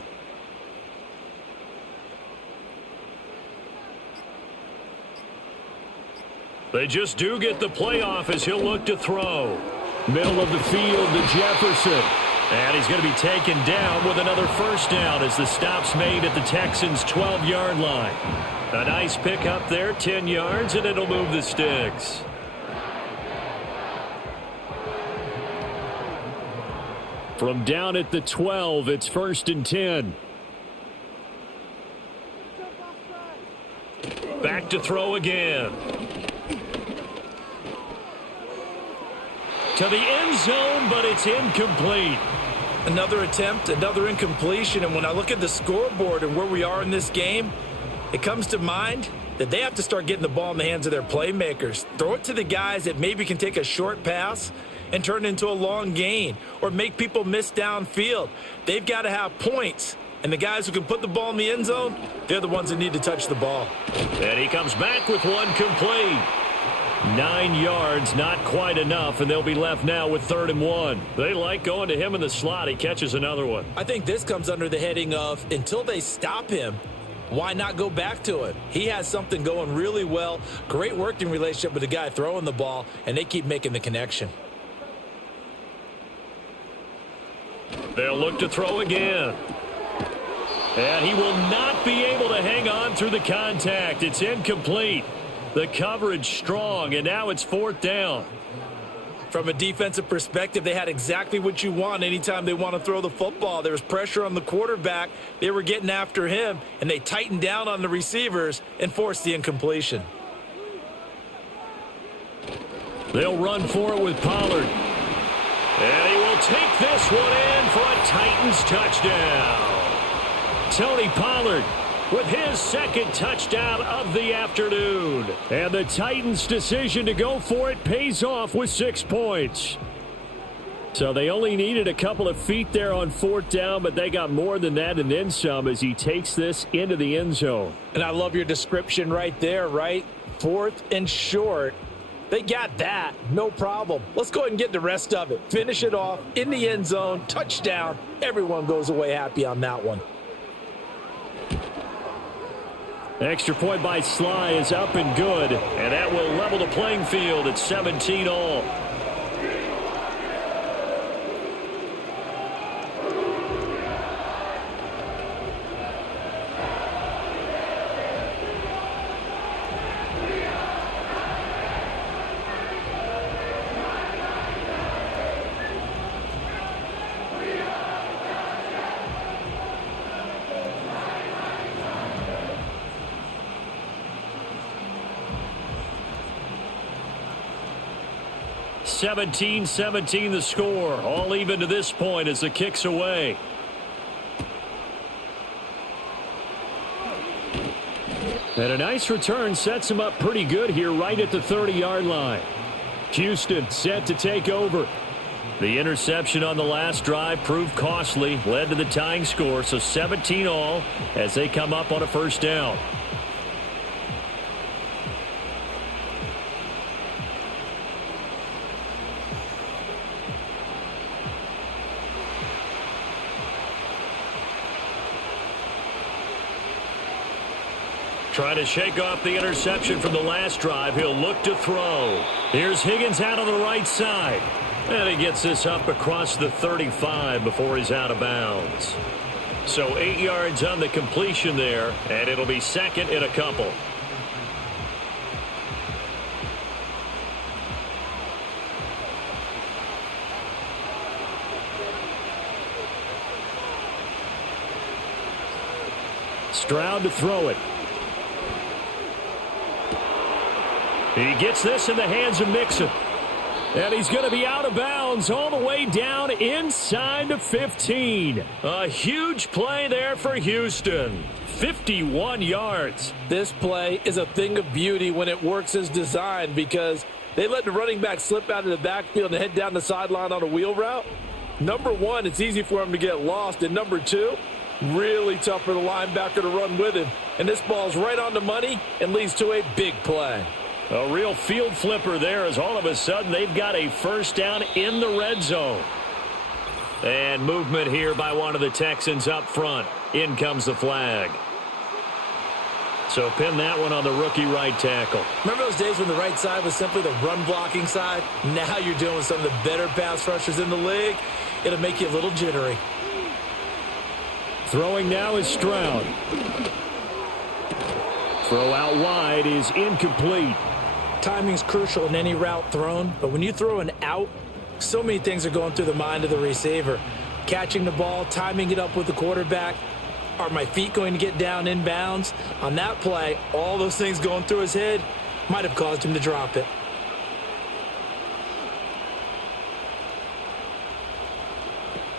They just do get the playoff as he'll look to throw. Middle of the field to Jefferson. And he's going to be taken down with another first down as the stop's made at the Texans' 12-yard line. A nice pickup there, 10 yards, and it'll move the sticks. From down at the 12, it's 1st and 10. Back to throw again. To the end zone, but it's incomplete. Another attempt, another incompletion, and when I look at the scoreboard and where we are in this game, it comes to mind that they have to start getting the ball in the hands of their playmakers. Throw it to the guys that maybe can take a short pass and turn it into a long gain or make people miss downfield. They've got to have points, and the guys who can put the ball in the end zone, they're the ones that need to touch the ball. And he comes back with one complete. 9 yards, not quite enough, and they'll be left now with 3rd and 1. They like going to him in the slot. He catches another one. I think this comes under the heading of until they stop him, why not go back to it? He has something going really well. Great working relationship with the guy throwing the ball, and they keep making the connection. They'll look to throw again. And he will not be able to hang on through the contact. It's incomplete. The coverage strong, and now it's 4th down. From a defensive perspective, they had exactly what you want anytime they want to throw the football. There was pressure on the quarterback. They were getting after him, and they tightened down on the receivers and forced the incompletion. They'll run for it with Pollard. And he will take this one in for a Titans touchdown. Tony Pollard with his 2nd touchdown of the afternoon. And the Titans' decision to go for it pays off with 6 points. So they only needed a couple of feet there on 4th down, but they got more than that and then some as he takes this into the end zone. And I love your description right there, right? 4th and short. They got that. No problem. Let's go ahead and get the rest of it. Finish it off in the end zone. Touchdown. Everyone goes away happy on that one. Extra point by Sly is up and good, and that will level the playing field at 17 all. (17-17) the score, all even to this point as the kick's away. And a nice return sets him up pretty good here right at the 30-yard line. Houston set to take over. The interception on the last drive proved costly, led to the tying score, so 17 all as they come up on a 1st down. Trying to shake off the interception from the last drive. He'll look to throw. Here's Higgins out on the right side. And he gets this up across the 35 before he's out of bounds. So 8 yards on the completion there, and it'll be 2nd and a couple. Stroud to throw it. He gets this in the hands of Mixon. And he's going to be out of bounds all the way down inside the 15. A huge play there for Houston. 51 yards. This play is a thing of beauty when it works as designed because they let the running back slip out of the backfield and head down the sideline on a wheel route. Number one, it's easy for him to get lost. And number two, really tough for the linebacker to run with him. And this ball's right on the money and leads to a big play. A real field flipper there as all of a sudden they've got a 1st down in the red zone. And movement here by one of the Texans up front. In comes the flag. So pin that one on the rookie right tackle. Remember those days when the right side was simply the run blocking side? Now you're dealing with some of the better pass rushers in the league. It'll make you a little jittery. Throwing now is Stroud. Throw out wide is incomplete. Timing's crucial in any route thrown, but when you throw an out, so many things are going through the mind of the receiver. Catching the ball, timing it up with the quarterback. Are my feet going to get down in bounds? On that play, all those things going through his head might have caused him to drop it.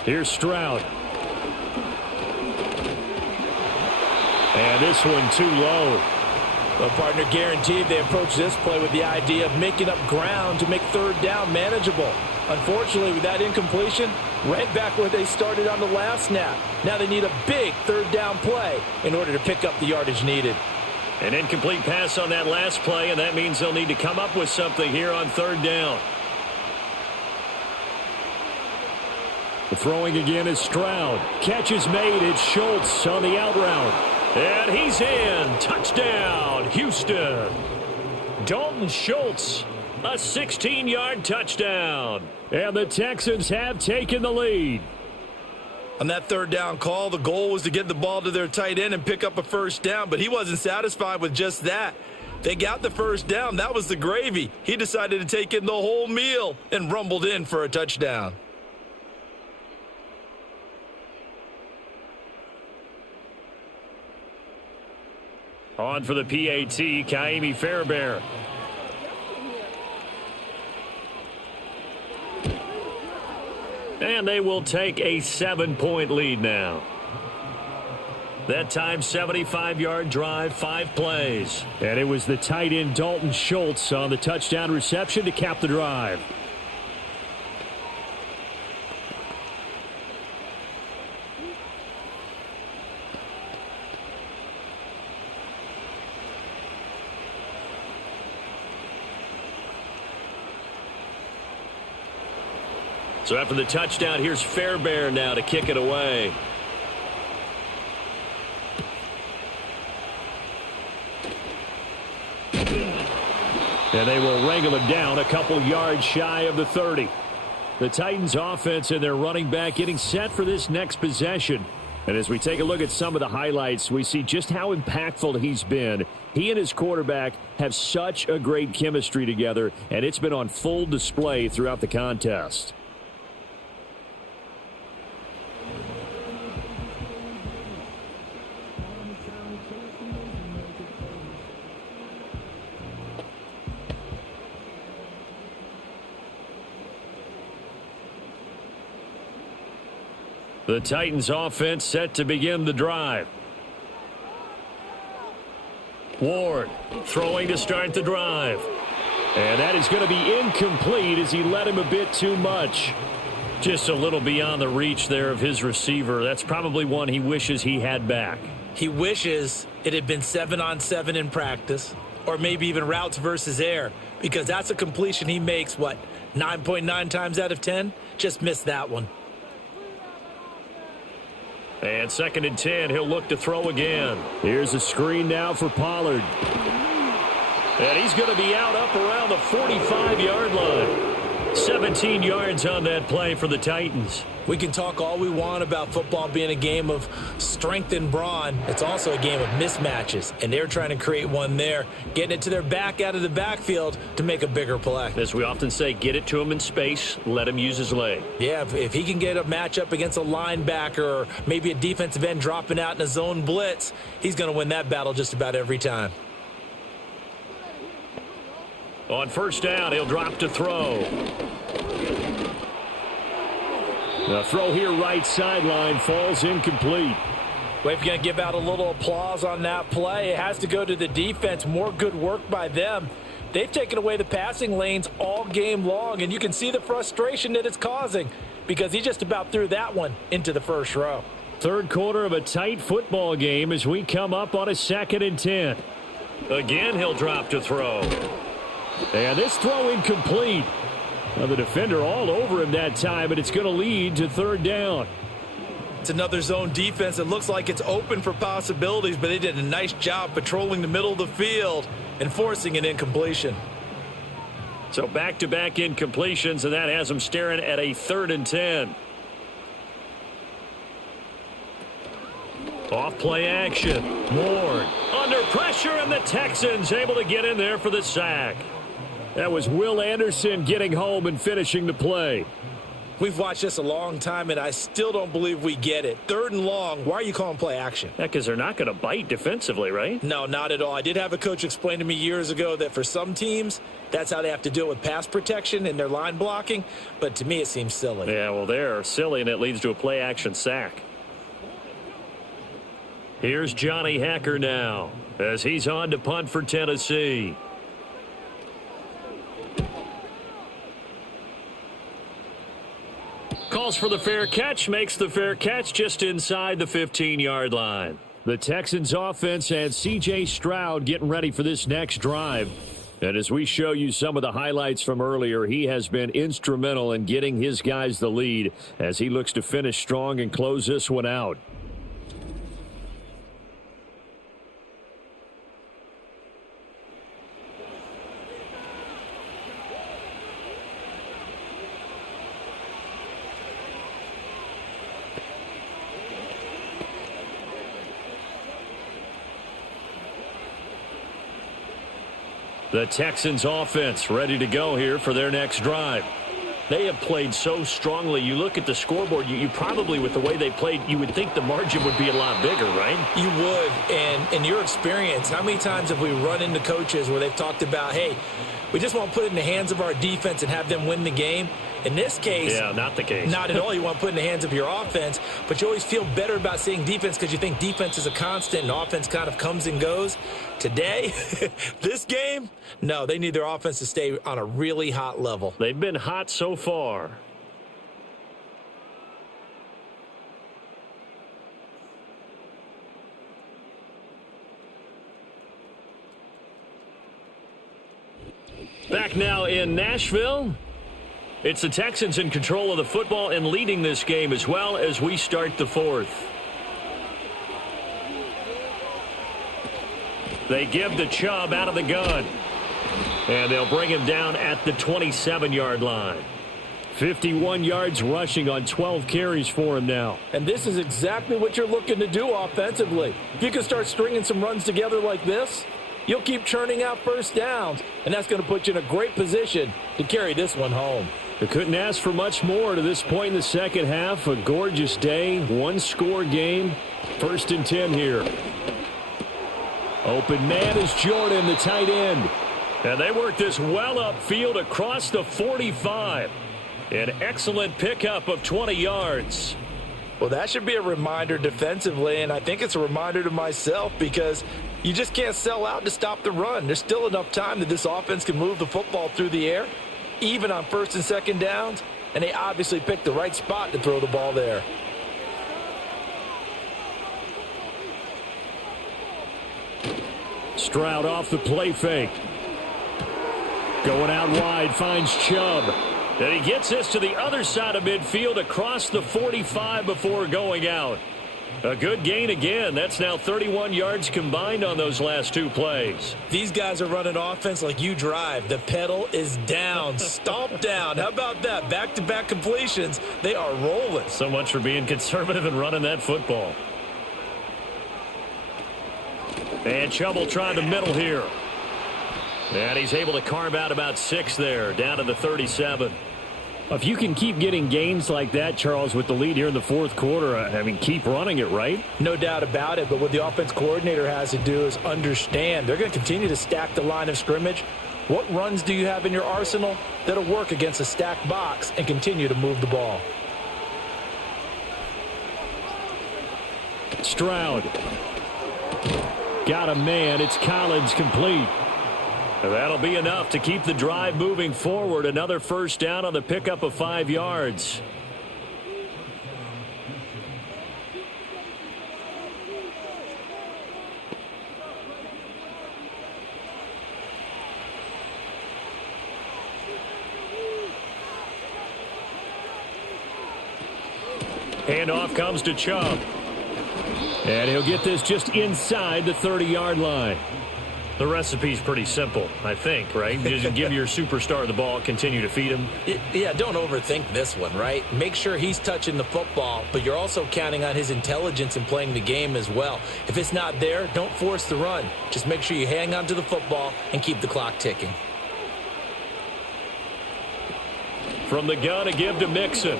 Here's Stroud. And this one too low. Well, partner, guaranteed they approach this play with the idea of making up ground to make 3rd down manageable. Unfortunately, with that incompletion, right back where they started on the last snap. Now they need a big 3rd down play in order to pick up the yardage needed. An incomplete pass on that last play, and that means they'll need to come up with something here on third down. The throwing again is Stroud. Catch is made. It's Schultz on the out route. And he's in. Touchdown, Houston. Dalton Schultz, a 16-yard touchdown. And the Texans have taken the lead. On that third down call, the goal was to get the ball to their tight end and pick up a first down, but he wasn't satisfied with just that. They got the first down. That was the gravy. He decided to take in the whole meal and rumbled in for a touchdown. On for the PAT, Kaimi Fairbairn. And they will take a 7-point lead now. That time, 75-yard drive, 5 plays. And it was the tight end Dalton Schultz on the touchdown reception to cap the drive. So after the touchdown, here's Fairbairn now to kick it away. And they will wrangle him down a couple yards shy of the 30. The Titans offense and their running back getting set for this next possession. And as we take a look at some of the highlights, we see just how impactful he's been. He and his quarterback have such a great chemistry together, and it's been on full display throughout the contest. The Titans offense set to begin the drive. Ward throwing to start the drive. And that is going to be incomplete as he led him a bit too much. Just a little beyond the reach there of his receiver. That's probably one he wishes he had back. He wishes it had been 7-on-7 in practice, or maybe even routes versus air, because that's a completion he makes, 9.9 times out of 10? Just missed that one. And 2nd and 10, he'll look to throw again. Here's a screen now for Pollard. And he's going to be out up around the 45-yard line. 17 yards on that play for the Titans. We can talk all we want about football being a game of strength and brawn. It's also a game of mismatches, and they're trying to create one there, getting it to their back out of the backfield to make a bigger play. As we often say, get it to him in space, let him use his leg. Yeah, if he can get a matchup against a linebacker or maybe a defensive end dropping out in a zone blitz, he's going to win that battle just about every time. On first down, he'll drop to throw. The throw here right sideline falls incomplete. Well, if you're going to give out a little applause on that play, it has to go to the defense. More good work by them. They've taken away the passing lanes all game long, and you can see the frustration that it's causing because he just about threw that one into the first row. Third quarter of a tight football game as we come up on a 2nd and 10. Again, he'll drop to throw. And this throw incomplete. Well, the defender all over him that time, but it's going to lead to third down. It's another zone defense. It looks like it's open for possibilities, but they did a nice job patrolling the middle of the field and forcing an incompletion. So back-to-back incompletions, and that has them staring at a 3rd and 10. Off play action. Ward under pressure, and the Texans able to get in there for the sack. That was Will Anderson getting home and finishing the play. We've watched this a long time, and I still don't believe we get it. 3rd and long, why are you calling play action? Yeah, because they're not going to bite defensively, right? No, not at all. I did have a coach explain to me years ago that for some teams, that's how they have to deal with pass protection and their line blocking, but to me it seems silly. Yeah, well, they're silly, and it leads to a play action sack. Here's Johnny Hacker now as he's on to punt for Tennessee. Calls for the fair catch, makes the fair catch just inside the 15-yard line. The Texans offense and C.J. Stroud getting ready for this next drive. And as we show you some of the highlights from earlier, he has been instrumental in getting his guys the lead as he looks to finish strong and close this one out. The Texans offense ready to go here for their next drive. They have played so strongly. You look at the scoreboard, you probably, with the way they played, you would think the margin would be a lot bigger, right? You would. And in your experience, how many times have we run into coaches where they've talked about, hey, we just want to put it in the hands of our defense and have them win the game? In this case, yeah, not the case. Not at all. You want to put it in the hands of your offense, but you always feel better about seeing defense because you think defense is a constant and offense kind of comes and goes. Today, this game, no, they need their offense to stay on a really hot level. They've been hot so far. Back now in Nashville. It's the Texans in control of the football and leading this game as well as we start the fourth. They give to Chubb out of the gun. And they'll bring him down at the 27-yard line. 51 yards rushing on 12 carries for him now. And this is exactly what you're looking to do offensively. If you can start stringing some runs together like this, you'll keep churning out first downs, and that's going to put you in a great position to carry this one home. They couldn't ask for much more to this point in the second half. A gorgeous day, one-score game. 1st and 10 here. Open man is Jordan, the tight end. And they work this well upfield across the 45. An excellent pickup of 20 yards. Well, that should be a reminder defensively, and I think it's a reminder to myself because you just can't sell out to stop the run. There's still enough time that this offense can move the football through the air, even on 1st and 2nd downs, and they obviously picked the right spot to throw the ball there. Stroud off the play fake. Going out wide, finds Chubb. And he gets this to the other side of midfield across the 45 before going out. A good gain again. That's now 31 yards combined on those last two plays. These guys are running offense like you drive. The pedal is down, stomp down. How about that? Back-to-back completions. They are rolling. So much for being conservative and running that football. And Chubb will try the middle here. And he's able to carve out about 6 there, down to the 37. If you can keep getting gains like that, Charles, with the lead here in the fourth quarter, I mean, keep running it, right? No doubt about it, but what the offense coordinator has to do is understand. They're going to continue to stack the line of scrimmage. What runs do you have in your arsenal that'll work against a stacked box and continue to move the ball? Stroud. Got a man. It's Collins complete. That'll be enough to keep the drive moving forward. Another first down on the pickup of 5 yards. Handoff comes to Chubb. And he'll get this just inside the 30-yard line. The recipe's pretty simple, I think, right? Just give your superstar the ball, continue to feed him. Yeah, don't overthink this one, right? Make sure he's touching the football, but you're also counting on his intelligence in playing the game as well. If it's not there, don't force the run. Just make sure you hang on to the football and keep the clock ticking. From the gun, a give to Mixon.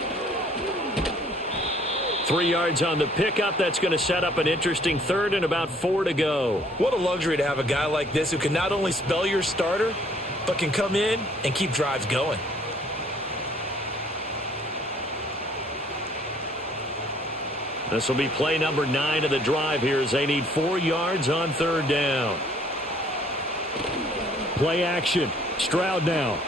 3 yards on the pickup. That's going to set up an interesting third and about 4 to go. What a luxury to have a guy like this who can not only spell your starter, but can come in and keep drives going. This will be play number 9 of the drive here as they need 4 yards on 3rd down. Play action. Stroud now.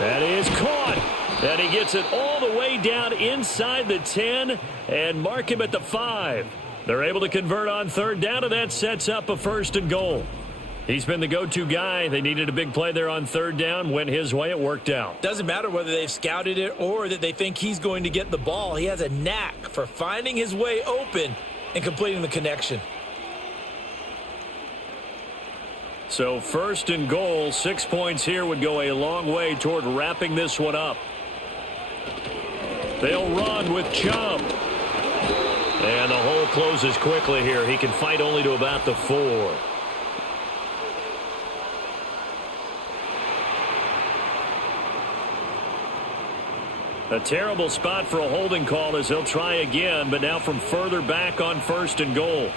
That is caught. And he gets it all the way down inside the 10 and mark him at the 5. They're able to convert on third down, and that sets up a 1st and goal. He's been the go-to guy. They needed a big play there on third down. Went his way. It worked out. Doesn't matter whether they've scouted it or that they think he's going to get the ball. He has a knack for finding his way open and completing the connection. So 1st and goal, 6 points here would go a long way toward wrapping this one up. They'll run with Chubb. And the hole closes quickly here. He can fight only to about the 4. A terrible spot for a holding call as they'll try again, but now from further back on 1st and goal.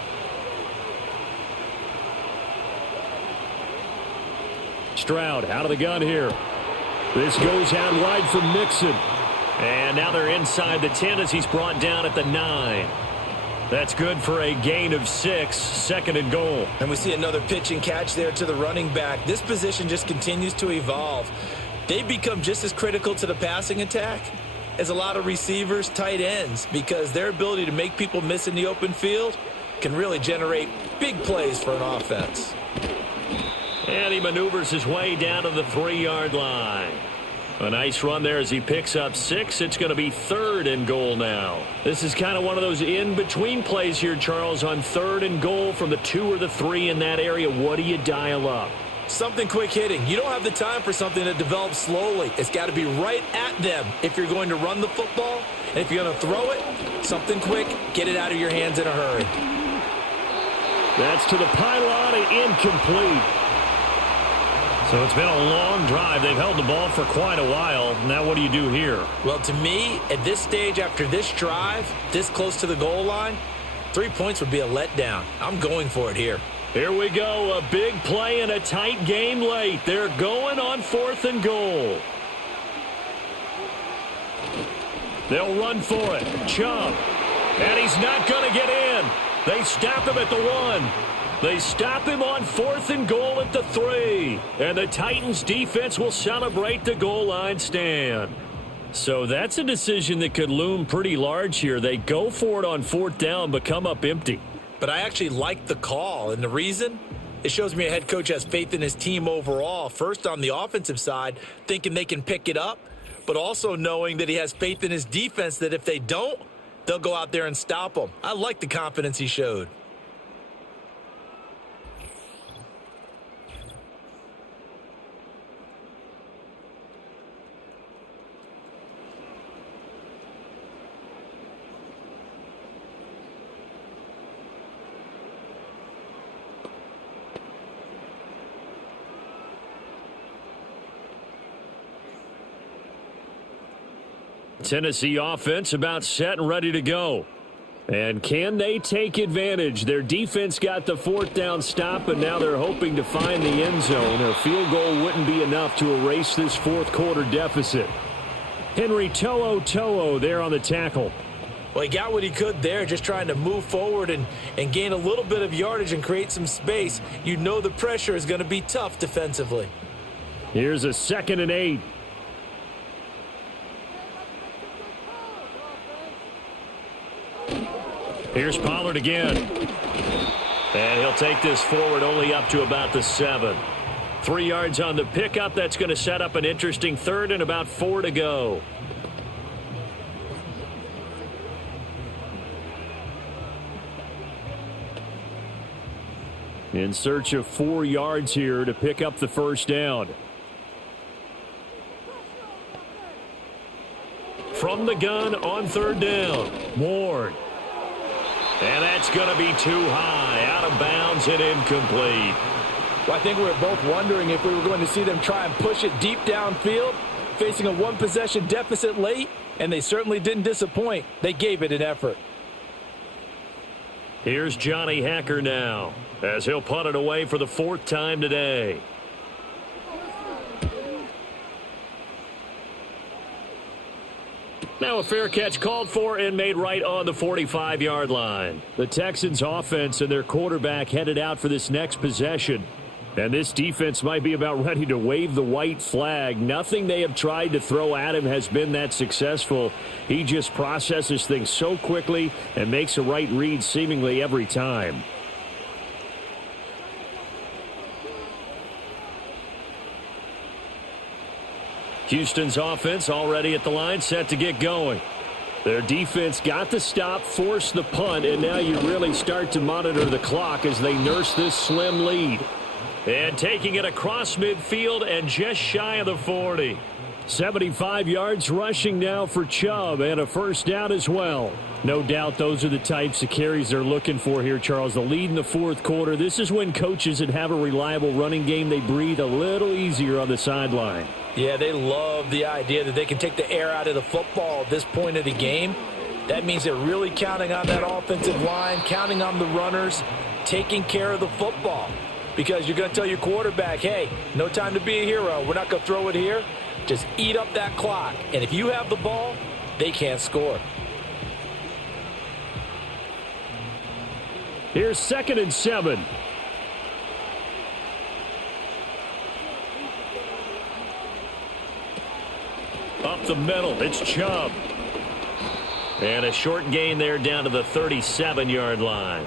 Stroud out of the gun here. This goes out wide for Mixon. And now they're inside the 10 as he's brought down at the 9. That's good for a gain of 6, 2nd and goal. And we see another pitch and catch there to the running back. This position just continues to evolve. They've become just as critical to the passing attack as a lot of receivers, tight ends, because their ability to make people miss in the open field can really generate big plays for an offense. And he maneuvers his way down to the 3-yard line. A nice run there as he picks up 6. It's going to be 3rd and goal now. This is kind of one of those in-between plays here, Charles, on 3rd and goal from the 2 or the 3 in that area. What do you dial up? Something quick hitting. You don't have the time for something that develops slowly. It's got to be right at them if you're going to run the football. And if you're going to throw it, something quick, get it out of your hands in a hurry. That's to the pylon and incomplete. So it's been a long drive. They've held the ball for quite a while. Now what do you do here? Well, to me, at this stage after this drive, this close to the goal line, 3 points would be a letdown. I'm going for it here. Here we go. A big play in a tight game late. They're going on 4th and goal. They'll run for it. Chubb. And he's not going to get in. They stop him at the 1. They stop him on 4th and goal at the 3. And the Titans defense will celebrate the goal line stand. So that's a decision that could loom pretty large here. They go for it on 4th down, but come up empty. But I actually like the call, and the reason? It shows me a head coach has faith in his team overall. First, on the offensive side, thinking they can pick it up, but also knowing that he has faith in his defense that if they don't, they'll go out there and stop them. I like the confidence he showed. Tennessee offense about set and ready to go. And can they take advantage? Their defense got the 4th down stop, and now they're hoping to find the end zone. A field goal wouldn't be enough to erase this 4th quarter deficit. Henry To'o there on the tackle. Well, he got what he could there, just trying to move forward and gain a little bit of yardage and create some space. You know the pressure is going to be tough defensively. Here's a 2nd and 8. Here's Pollard again. And he'll take this forward only up to about the 7. 3 yards on the pickup. That's going to set up an interesting 3rd and about 4 to go. In search of 4 yards here to pick up the 1st down. From the gun on 3rd down. Ward. And that's going to be too high. Out of bounds and incomplete. Well, I think we were both wondering if we were going to see them try and push it deep downfield, facing a 1-possession deficit late, and they certainly didn't disappoint. They gave it an effort. Here's Johnny Hacker now, as he'll punt it away for the 4th time today. Now a fair catch called for and made right on the 45-yard line. The Texans offense and their quarterback headed out for this next possession. And this defense might be about ready to wave the white flag. Nothing they have tried to throw at him has been that successful. He just processes things so quickly and makes a right read seemingly every time. Houston's offense already at the line, set to get going. Their defense got the stop, forced the punt, and now you really start to monitor the clock as they nurse this slim lead. And taking it across midfield and just shy of the 40. 75 yards rushing now for Chubb, and a first down as well. No doubt those are the types of carries they're looking for here, Charles. The lead in the fourth quarter. This is when coaches that have a reliable running game, they breathe a little easier on the sideline. Yeah, they love the idea that they can take the air out of the football at this point of the game. That means they're really counting on that offensive line, counting on the runners, taking care of the football. Because you're going to tell your quarterback, hey, no time to be a hero. We're not going to throw it here. Just eat up that clock. And if you have the ball, they can't score. Here's 2nd and 7. Up the middle, it's Chubb. And a short gain there down to the 37-yard line.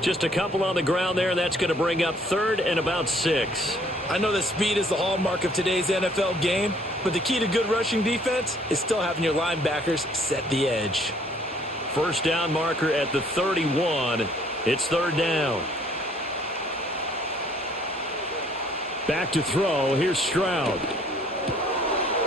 Just a couple on the ground there, and that's going to bring up 3rd and about 6. I know that speed is the hallmark of today's NFL game, but the key to good rushing defense is still having your linebackers set the edge. First down marker at the 31. It's 3rd down. Back to throw. Here's Stroud.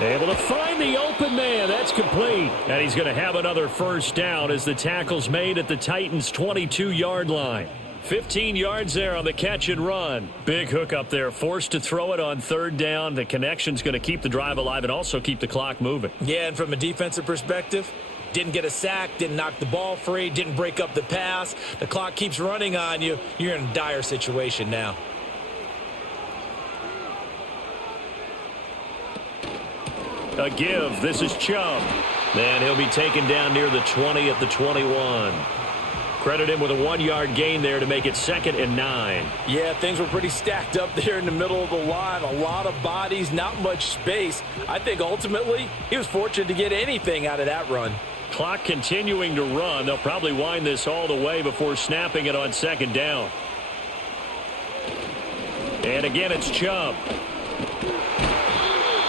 Able to find the open man. That's complete. And he's going to have another first down as the tackle's made at the Titans' 22-yard line. 15 yards there on the catch and run. Big hook up there. Forced to throw it on 3rd down. The connection's going to keep the drive alive and also keep the clock moving. Yeah, and from a defensive perspective, didn't get a sack, didn't knock the ball free, didn't break up the pass. The clock keeps running on you. You're in a dire situation now. A give. This is Chubb. And he'll be taken down near the 20 at the 21. Credit him with a 1-yard gain there to make it 2nd and 9. Yeah, things were pretty stacked up there in the middle of the line. A lot of bodies, not much space. I think ultimately he was fortunate to get anything out of that run. Clock continuing to run. They'll probably wind this all the way before snapping it on 2nd down. And again, it's Chubb.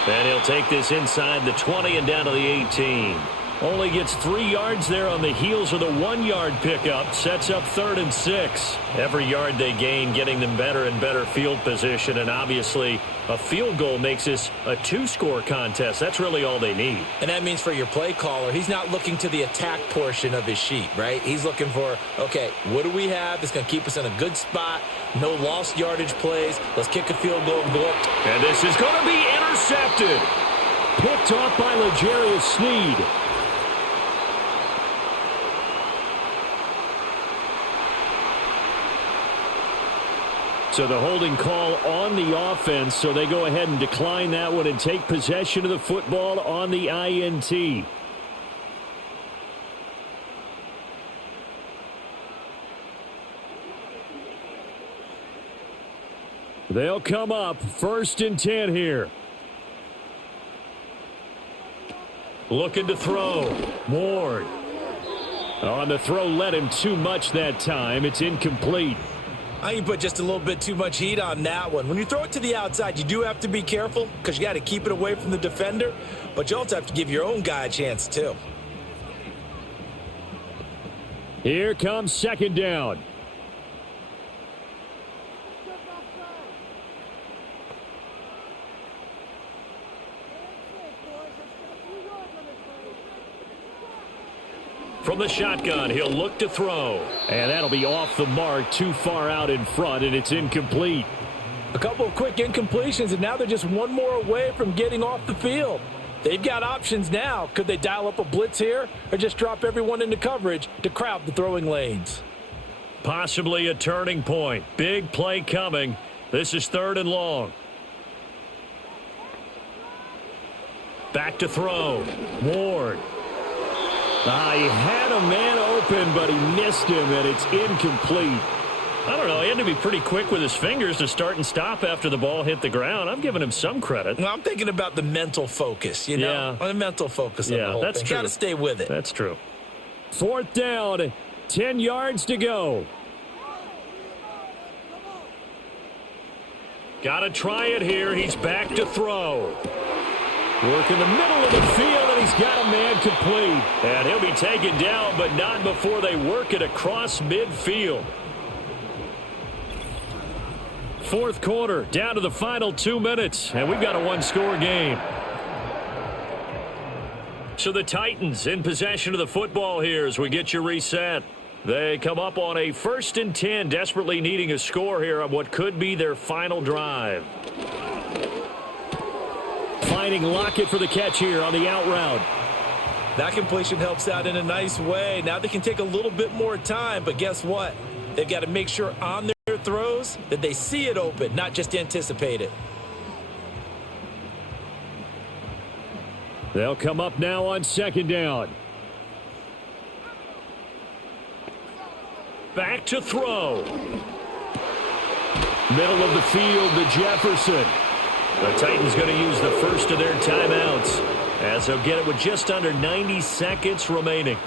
And he'll take this inside the 20 and down to the 18. Only gets 3 yards there on the heels of the 1-yard pickup. Sets up 3rd and 6. Every yard they gain getting them better and better field position. And obviously a field goal makes this a 2-score contest. That's really all they need. And that means for your play caller, he's not looking to the attack portion of his sheet, right? He's looking for, okay, what do we have that's going to keep us in a good spot? No lost yardage plays. Let's kick a field goal and go up. And this is going to be intercepted. Picked off by L'Jarius Sneed. So the holding call on the offense, so they go ahead and decline that one and take possession of the football on the INT. They'll come up 1st and 10 here. Looking to throw. Ward. On the throw, led him too much that time. It's incomplete. I think you put just a little bit too much heat on that one. When you throw it to the outside, you do have to be careful because you got to keep it away from the defender, but you also have to give your own guy a chance too. Here comes 2nd down. From the shotgun, he'll look to throw. And that'll be off the mark, too far out in front, and it's incomplete. A couple of quick incompletions, and now they're just one more away from getting off the field. They've got options now. Could they dial up a blitz here or just drop everyone into coverage to crowd the throwing lanes? Possibly a turning point. Big play coming. This is 3rd and long. Back to throw. Ward. He had a man open, but he missed him, and it's incomplete. I don't know. He had to be pretty quick with his fingers to start and stop after the ball hit the ground. I'm giving him some credit. Well, I'm thinking about the mental focus, you know? Yeah. The mental focus on the whole that's thing. true. Got to stay with it. That's true. 4th down, 10 yards to go. Got to try it here. He's back to throw. Work in the middle of the field, and he's got a man complete. And he'll be taken down, but not before they work it across midfield. 4th quarter, down to the final 2 minutes, and we've got a one-score game. So the Titans in possession of the football here as we get you reset. They come up on a 1st and 10, desperately needing a score here on what could be their final drive. Finding Lockett for the catch here on the out route. That completion helps out in a nice way. Now they can take a little bit more time, but guess what? They've got to make sure on their throws that they see it open, not just anticipate it. They'll come up now on 2nd down. Back to throw. Middle of the field to Jefferson. The Titans going to use the first of their timeouts as they'll get it with just under 90 seconds remaining.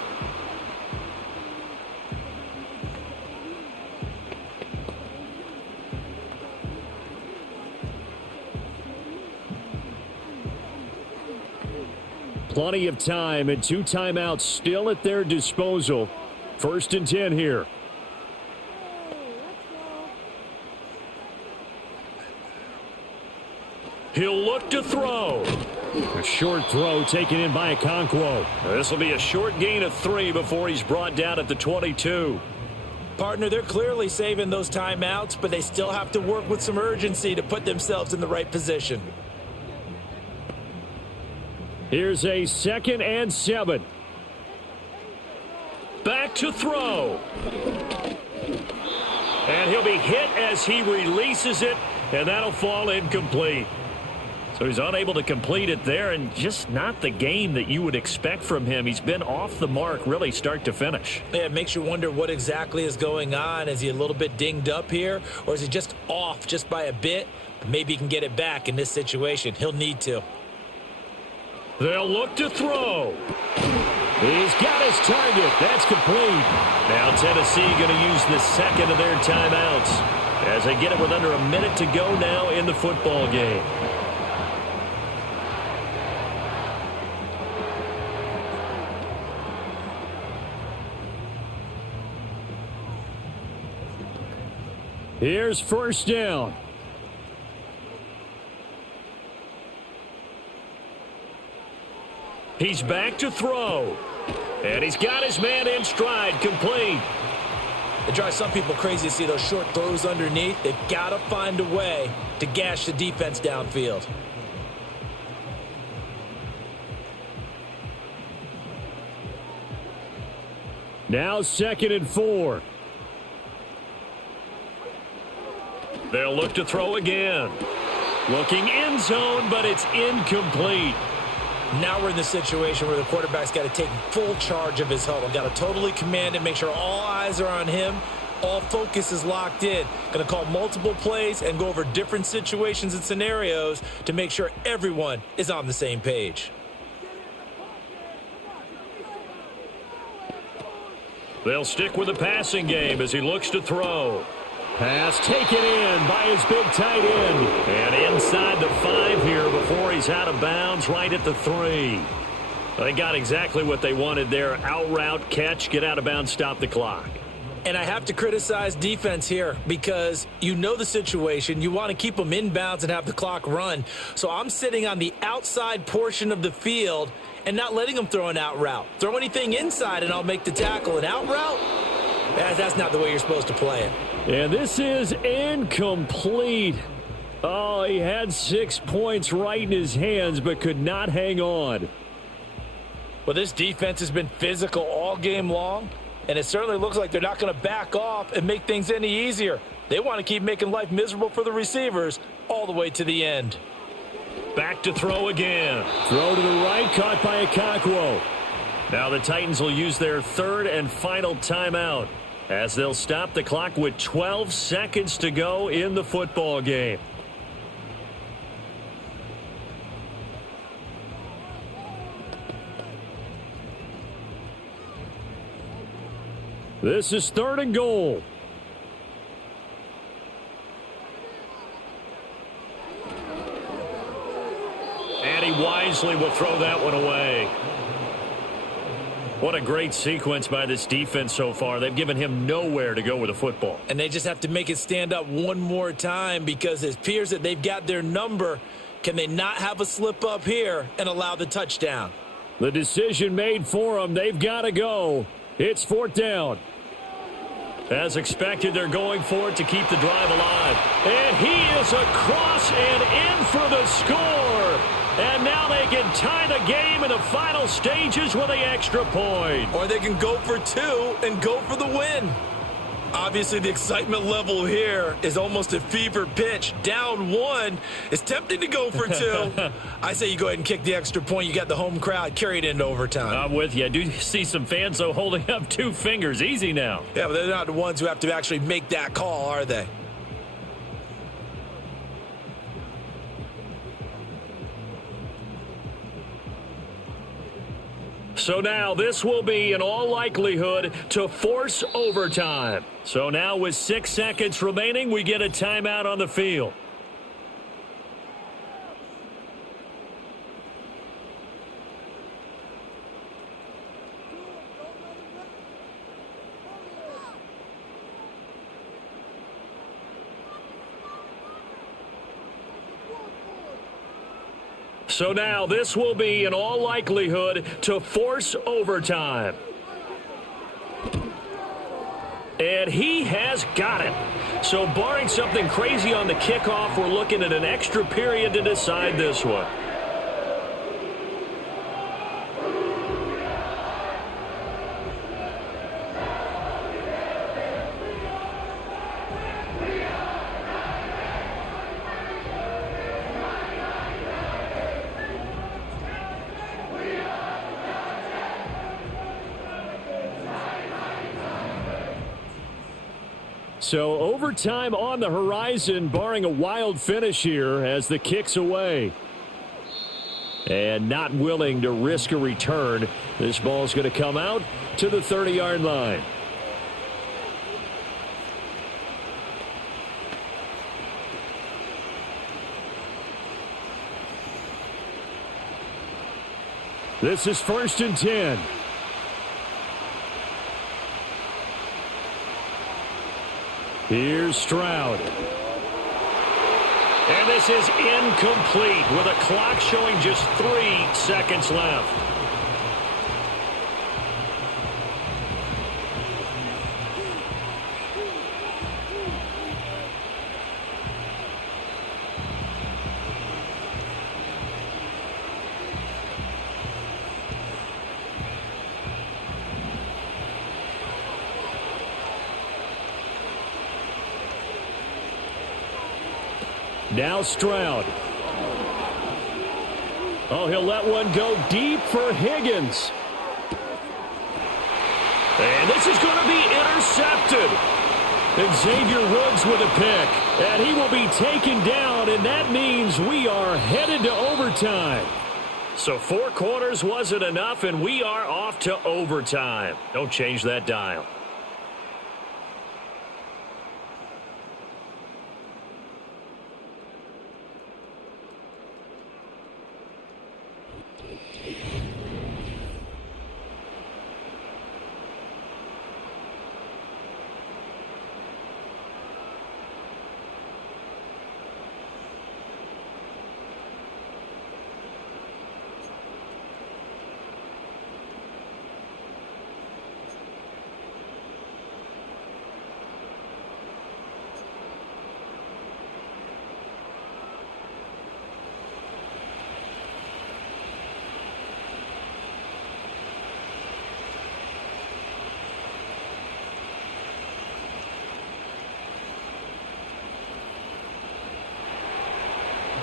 Plenty of time and 2 timeouts still at their disposal. 1st and 10 here. He'll look to throw. A short throw taken in by Okonkwo. This will be a short gain of 3 before he's brought down at the 22. Partner, they're clearly saving those timeouts, but they still have to work with some urgency to put themselves in the right position. Here's a 2nd and 7. Back to throw. And he'll be hit as he releases it, and that'll fall incomplete. So he's unable to complete it there, and just not the game that you would expect from him. He's been off the mark really start to finish. Yeah, it makes you wonder what exactly is going on. Is he a little bit dinged up here, or is he just off just by a bit? Maybe he can get it back in this situation. He'll need to. They'll look to throw. He's got his target. That's complete. Now Tennessee going to use the 2nd of their timeouts as they get it with under a minute to go now in the football game. Here's 1st down. He's back to throw. And he's got his man in stride, complete. It drives some people crazy to see those short throws underneath. They've got to find a way to gash the defense downfield. Now 2nd and 4. They'll look to throw again. Looking end zone, but it's incomplete. Now we're in the situation where the quarterback's got to take full charge of his huddle. Got to totally command it, make sure all eyes are on him. All focus is locked in. Going to call multiple plays and go over different situations and scenarios to make sure everyone is on the same page. They'll stick with the passing game as he looks to throw. Pass taken in by his big tight end. And inside the 5 here before he's out of bounds right at the 3. They got exactly what they wanted there. Out route, catch, get out of bounds, stop the clock. And I have to criticize defense here because you know the situation. You want to keep them in bounds and have the clock run. So I'm sitting on the outside portion of the field and not letting them throw an out route. Throw anything inside and I'll make the tackle. An out route? That's not the way you're supposed to play it. And this is incomplete. Oh, he had 6 points right in his hands but could not hang on. Well, this defense has been physical all game long, and it certainly looks like they're not going to back off and make things any easier. They want to keep making life miserable for the receivers all the way to the end. Back to throw again. Throw to the right, caught by Okonkwo. Now the Titans will use their 3rd and final timeout as they'll stop the clock with 12 seconds to go in the football game. This is 3rd and goal. And he wisely will throw that one away. What a great sequence by this defense so far. They've given him nowhere to go with the football. And they just have to make it stand up one more time, because it appears that they've got their number. Can they not have a slip up here and allow the touchdown? The decision made for them. They've got to go. It's 4th down. As expected, they're going for it to keep the drive alive. And he is across and in for the score. And now they can tie the game in the final stages with the extra point. Or they can go for 2 and go for the win. Obviously, the excitement level here is almost a fever pitch. Down 1. It's tempting to go for 2. I say you go ahead and kick the extra point. You got the home crowd carried into overtime. I'm with you. I do see some fans, though, holding up 2 fingers. Easy now. Yeah, but they're not the ones who have to actually make that call, are they? So now this will be, in all likelihood, to force overtime. So now with 6 seconds remaining, we get a timeout on the field. So now this will be, in all likelihood, to force overtime. And he has got it. So barring something crazy on the kickoff, we're looking at an extra period to decide this one. So overtime on the horizon, barring a wild finish here as the kick's away. And not willing to risk a return. This ball's going to come out to the 30-yard line. This is 1st and 10. Here's Stroud. And this is incomplete with a clock showing just 3 seconds left. Now Stroud. Oh, he'll let one go deep for Higgins. And this is going to be intercepted. Xavier Woods with a pick. And he will be taken down, and that means we are headed to overtime. So 4 quarters wasn't enough, and we are off to overtime. Don't change that dial.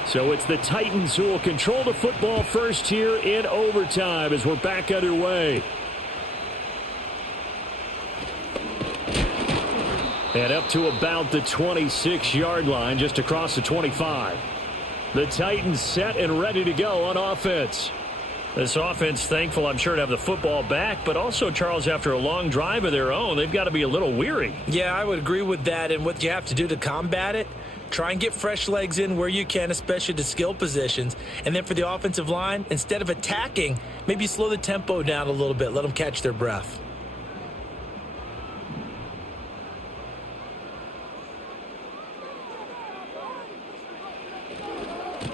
So it's the Titans who will control the football first here in overtime as we're back underway. And up to about the 26-yard line, just across the 25. The Titans set and ready to go on offense. This offense thankful, I'm sure, to have the football back, but also, Charles, after a long drive of their own, they've got to be a little weary. Yeah, I would agree with that, and what you have to do to combat it, try and get fresh legs in where you can, especially to skill positions. And then for the offensive line, instead of attacking, maybe slow the tempo down a little bit, let them catch their breath.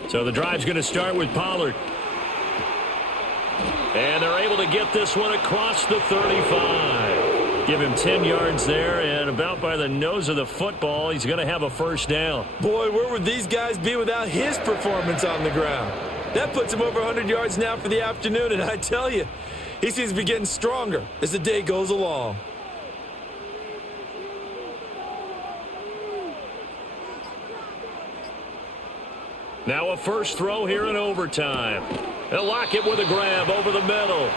So the drive's going to start with Pollard. And they're able to get this one across the 35. Give him 10 yards there, and about by the nose of the football, he's going to have a first down. Boy, where would these guys be without his performance on the ground? That puts him over 100 yards now for the afternoon, and I tell you, he seems to be getting stronger as the day goes along. Now a first throw here in overtime. They'll lock it with a grab over the middle.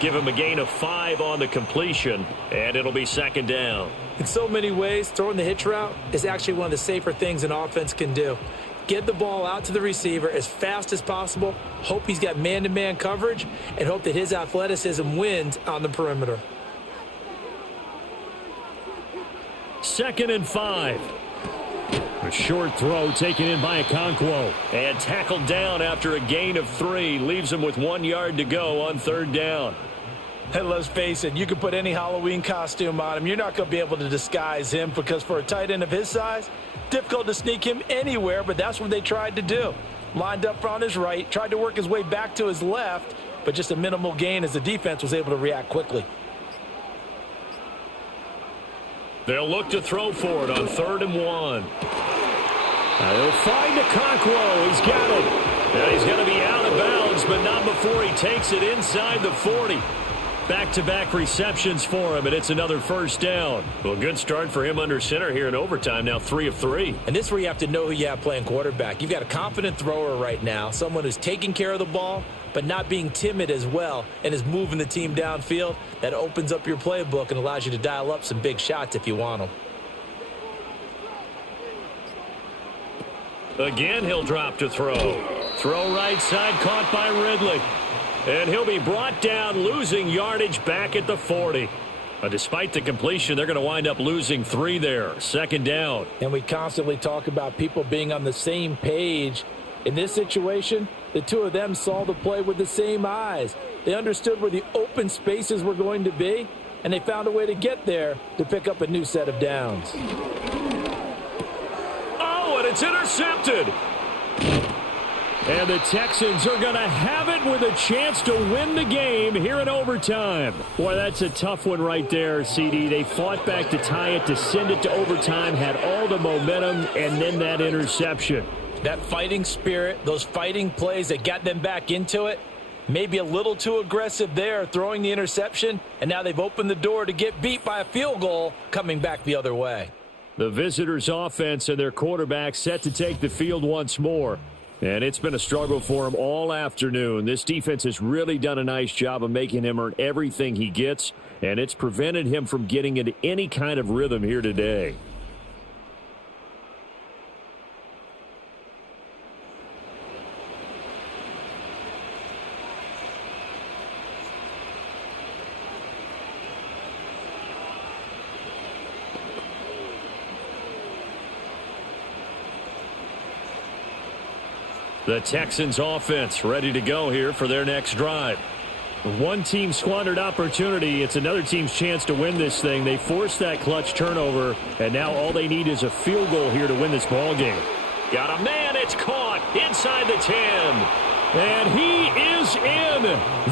Give him a gain of 5 on the completion, and it'll be second down. In so many ways, throwing the hitch route is actually one of the safer things an offense can do. Get the ball out to the receiver as fast as possible, hope he's got man-to-man coverage, and hope that his athleticism wins on the perimeter. 2nd and 5. A short throw taken in by Okonkwo. And tackled down after a gain of 3. Leaves him with 1 yard to go on 3rd down. And let's face it, you can put any Halloween costume on him. You're not going to be able to disguise him because for a tight end of his size, difficult to sneak him anywhere, but that's what they tried to do. Lined up on his right, tried to work his way back to his left, but just a minimal gain as the defense was able to react quickly. They'll look to throw for it on 3rd and 1. They'll find Okonkwo. He's got it. Now he's going to be out of bounds, but not before he takes it inside the 40. Back-to-back receptions for him, and it's another first down. Well, good start for him under center here in overtime, now 3 of 3. And this is where you have to know who you have playing quarterback. You've got a confident thrower right now, someone who's taking care of the ball, but not being timid as well, and is moving the team downfield. That opens up your playbook and allows you to dial up some big shots if you want them. Again, he'll drop to throw. Throw right side, caught by Ridley. And he'll be brought down, losing yardage back at the 40. Despite the completion, they're going to wind up losing 3 there. 2nd down. And we constantly talk about people being on the same page. In this situation, the two of them saw the play with the same eyes. They understood where the open spaces were going to be, and they found a way to get there to pick up a new set of downs. Oh, and it's intercepted. And the Texans are going to have it with a chance to win the game here in overtime. Boy, that's a tough one right there, CD. They fought back to tie it, to send it to overtime, had all the momentum, and then that interception. That fighting spirit, those fighting plays that got them back into it, maybe a little too aggressive there, throwing the interception, and now they've opened the door to get beat by a field goal coming back the other way. The visitors' offense and their quarterback set to take the field once more. And it's been a struggle for him all afternoon. This defense has really done a nice job of making him earn everything he gets, and it's prevented him from getting into any kind of rhythm here today. The Texans offense ready to go here for their next drive. One team squandered opportunity. It's another team's chance to win this thing. They forced that clutch turnover, and now all they need is a field goal here to win this ball game. Got a man. It's caught inside the 10. And he is in.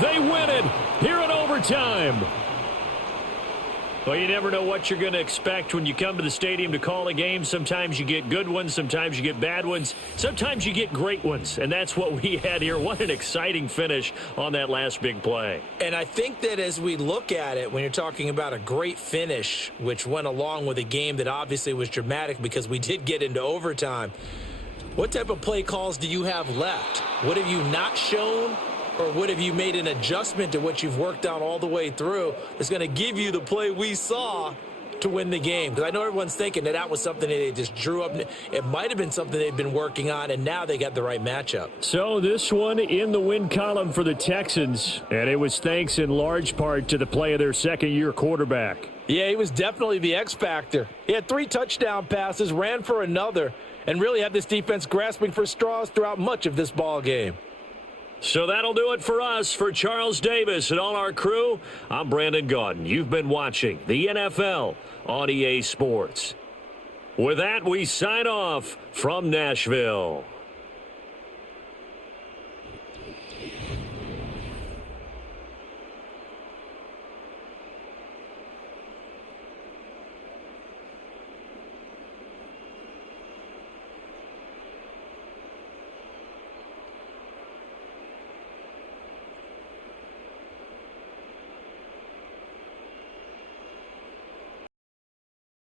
They win it here in overtime. Well, you never know what you're going to expect when you come to the stadium to call a game. Sometimes you get good ones. Sometimes you get bad ones. Sometimes you get great ones. And that's what we had here. What an exciting finish on that last big play. And I think that as we look at it, when you're talking about a great finish, which went along with a game that obviously was dramatic because we did get into overtime, what type of play calls do you have left? What have you not shown? Or what have you made an adjustment to what you've worked out all the way through that's going to give you the play we saw to win the game. Because I know everyone's thinking that was something that they just drew up. It might have been something they've been working on, and now they got the right matchup. So this one in the win column for the Texans, and it was thanks in large part to the play of their second-year quarterback. Yeah, he was definitely the X factor. He had 3 touchdown passes, ran for another, and really had this defense grasping for straws throughout much of this ball game. So that'll do it for us. For Charles Davis and all our crew, I'm Brandon Gaudin. You've been watching the NFL on EA Sports. With that, we sign off from Nashville.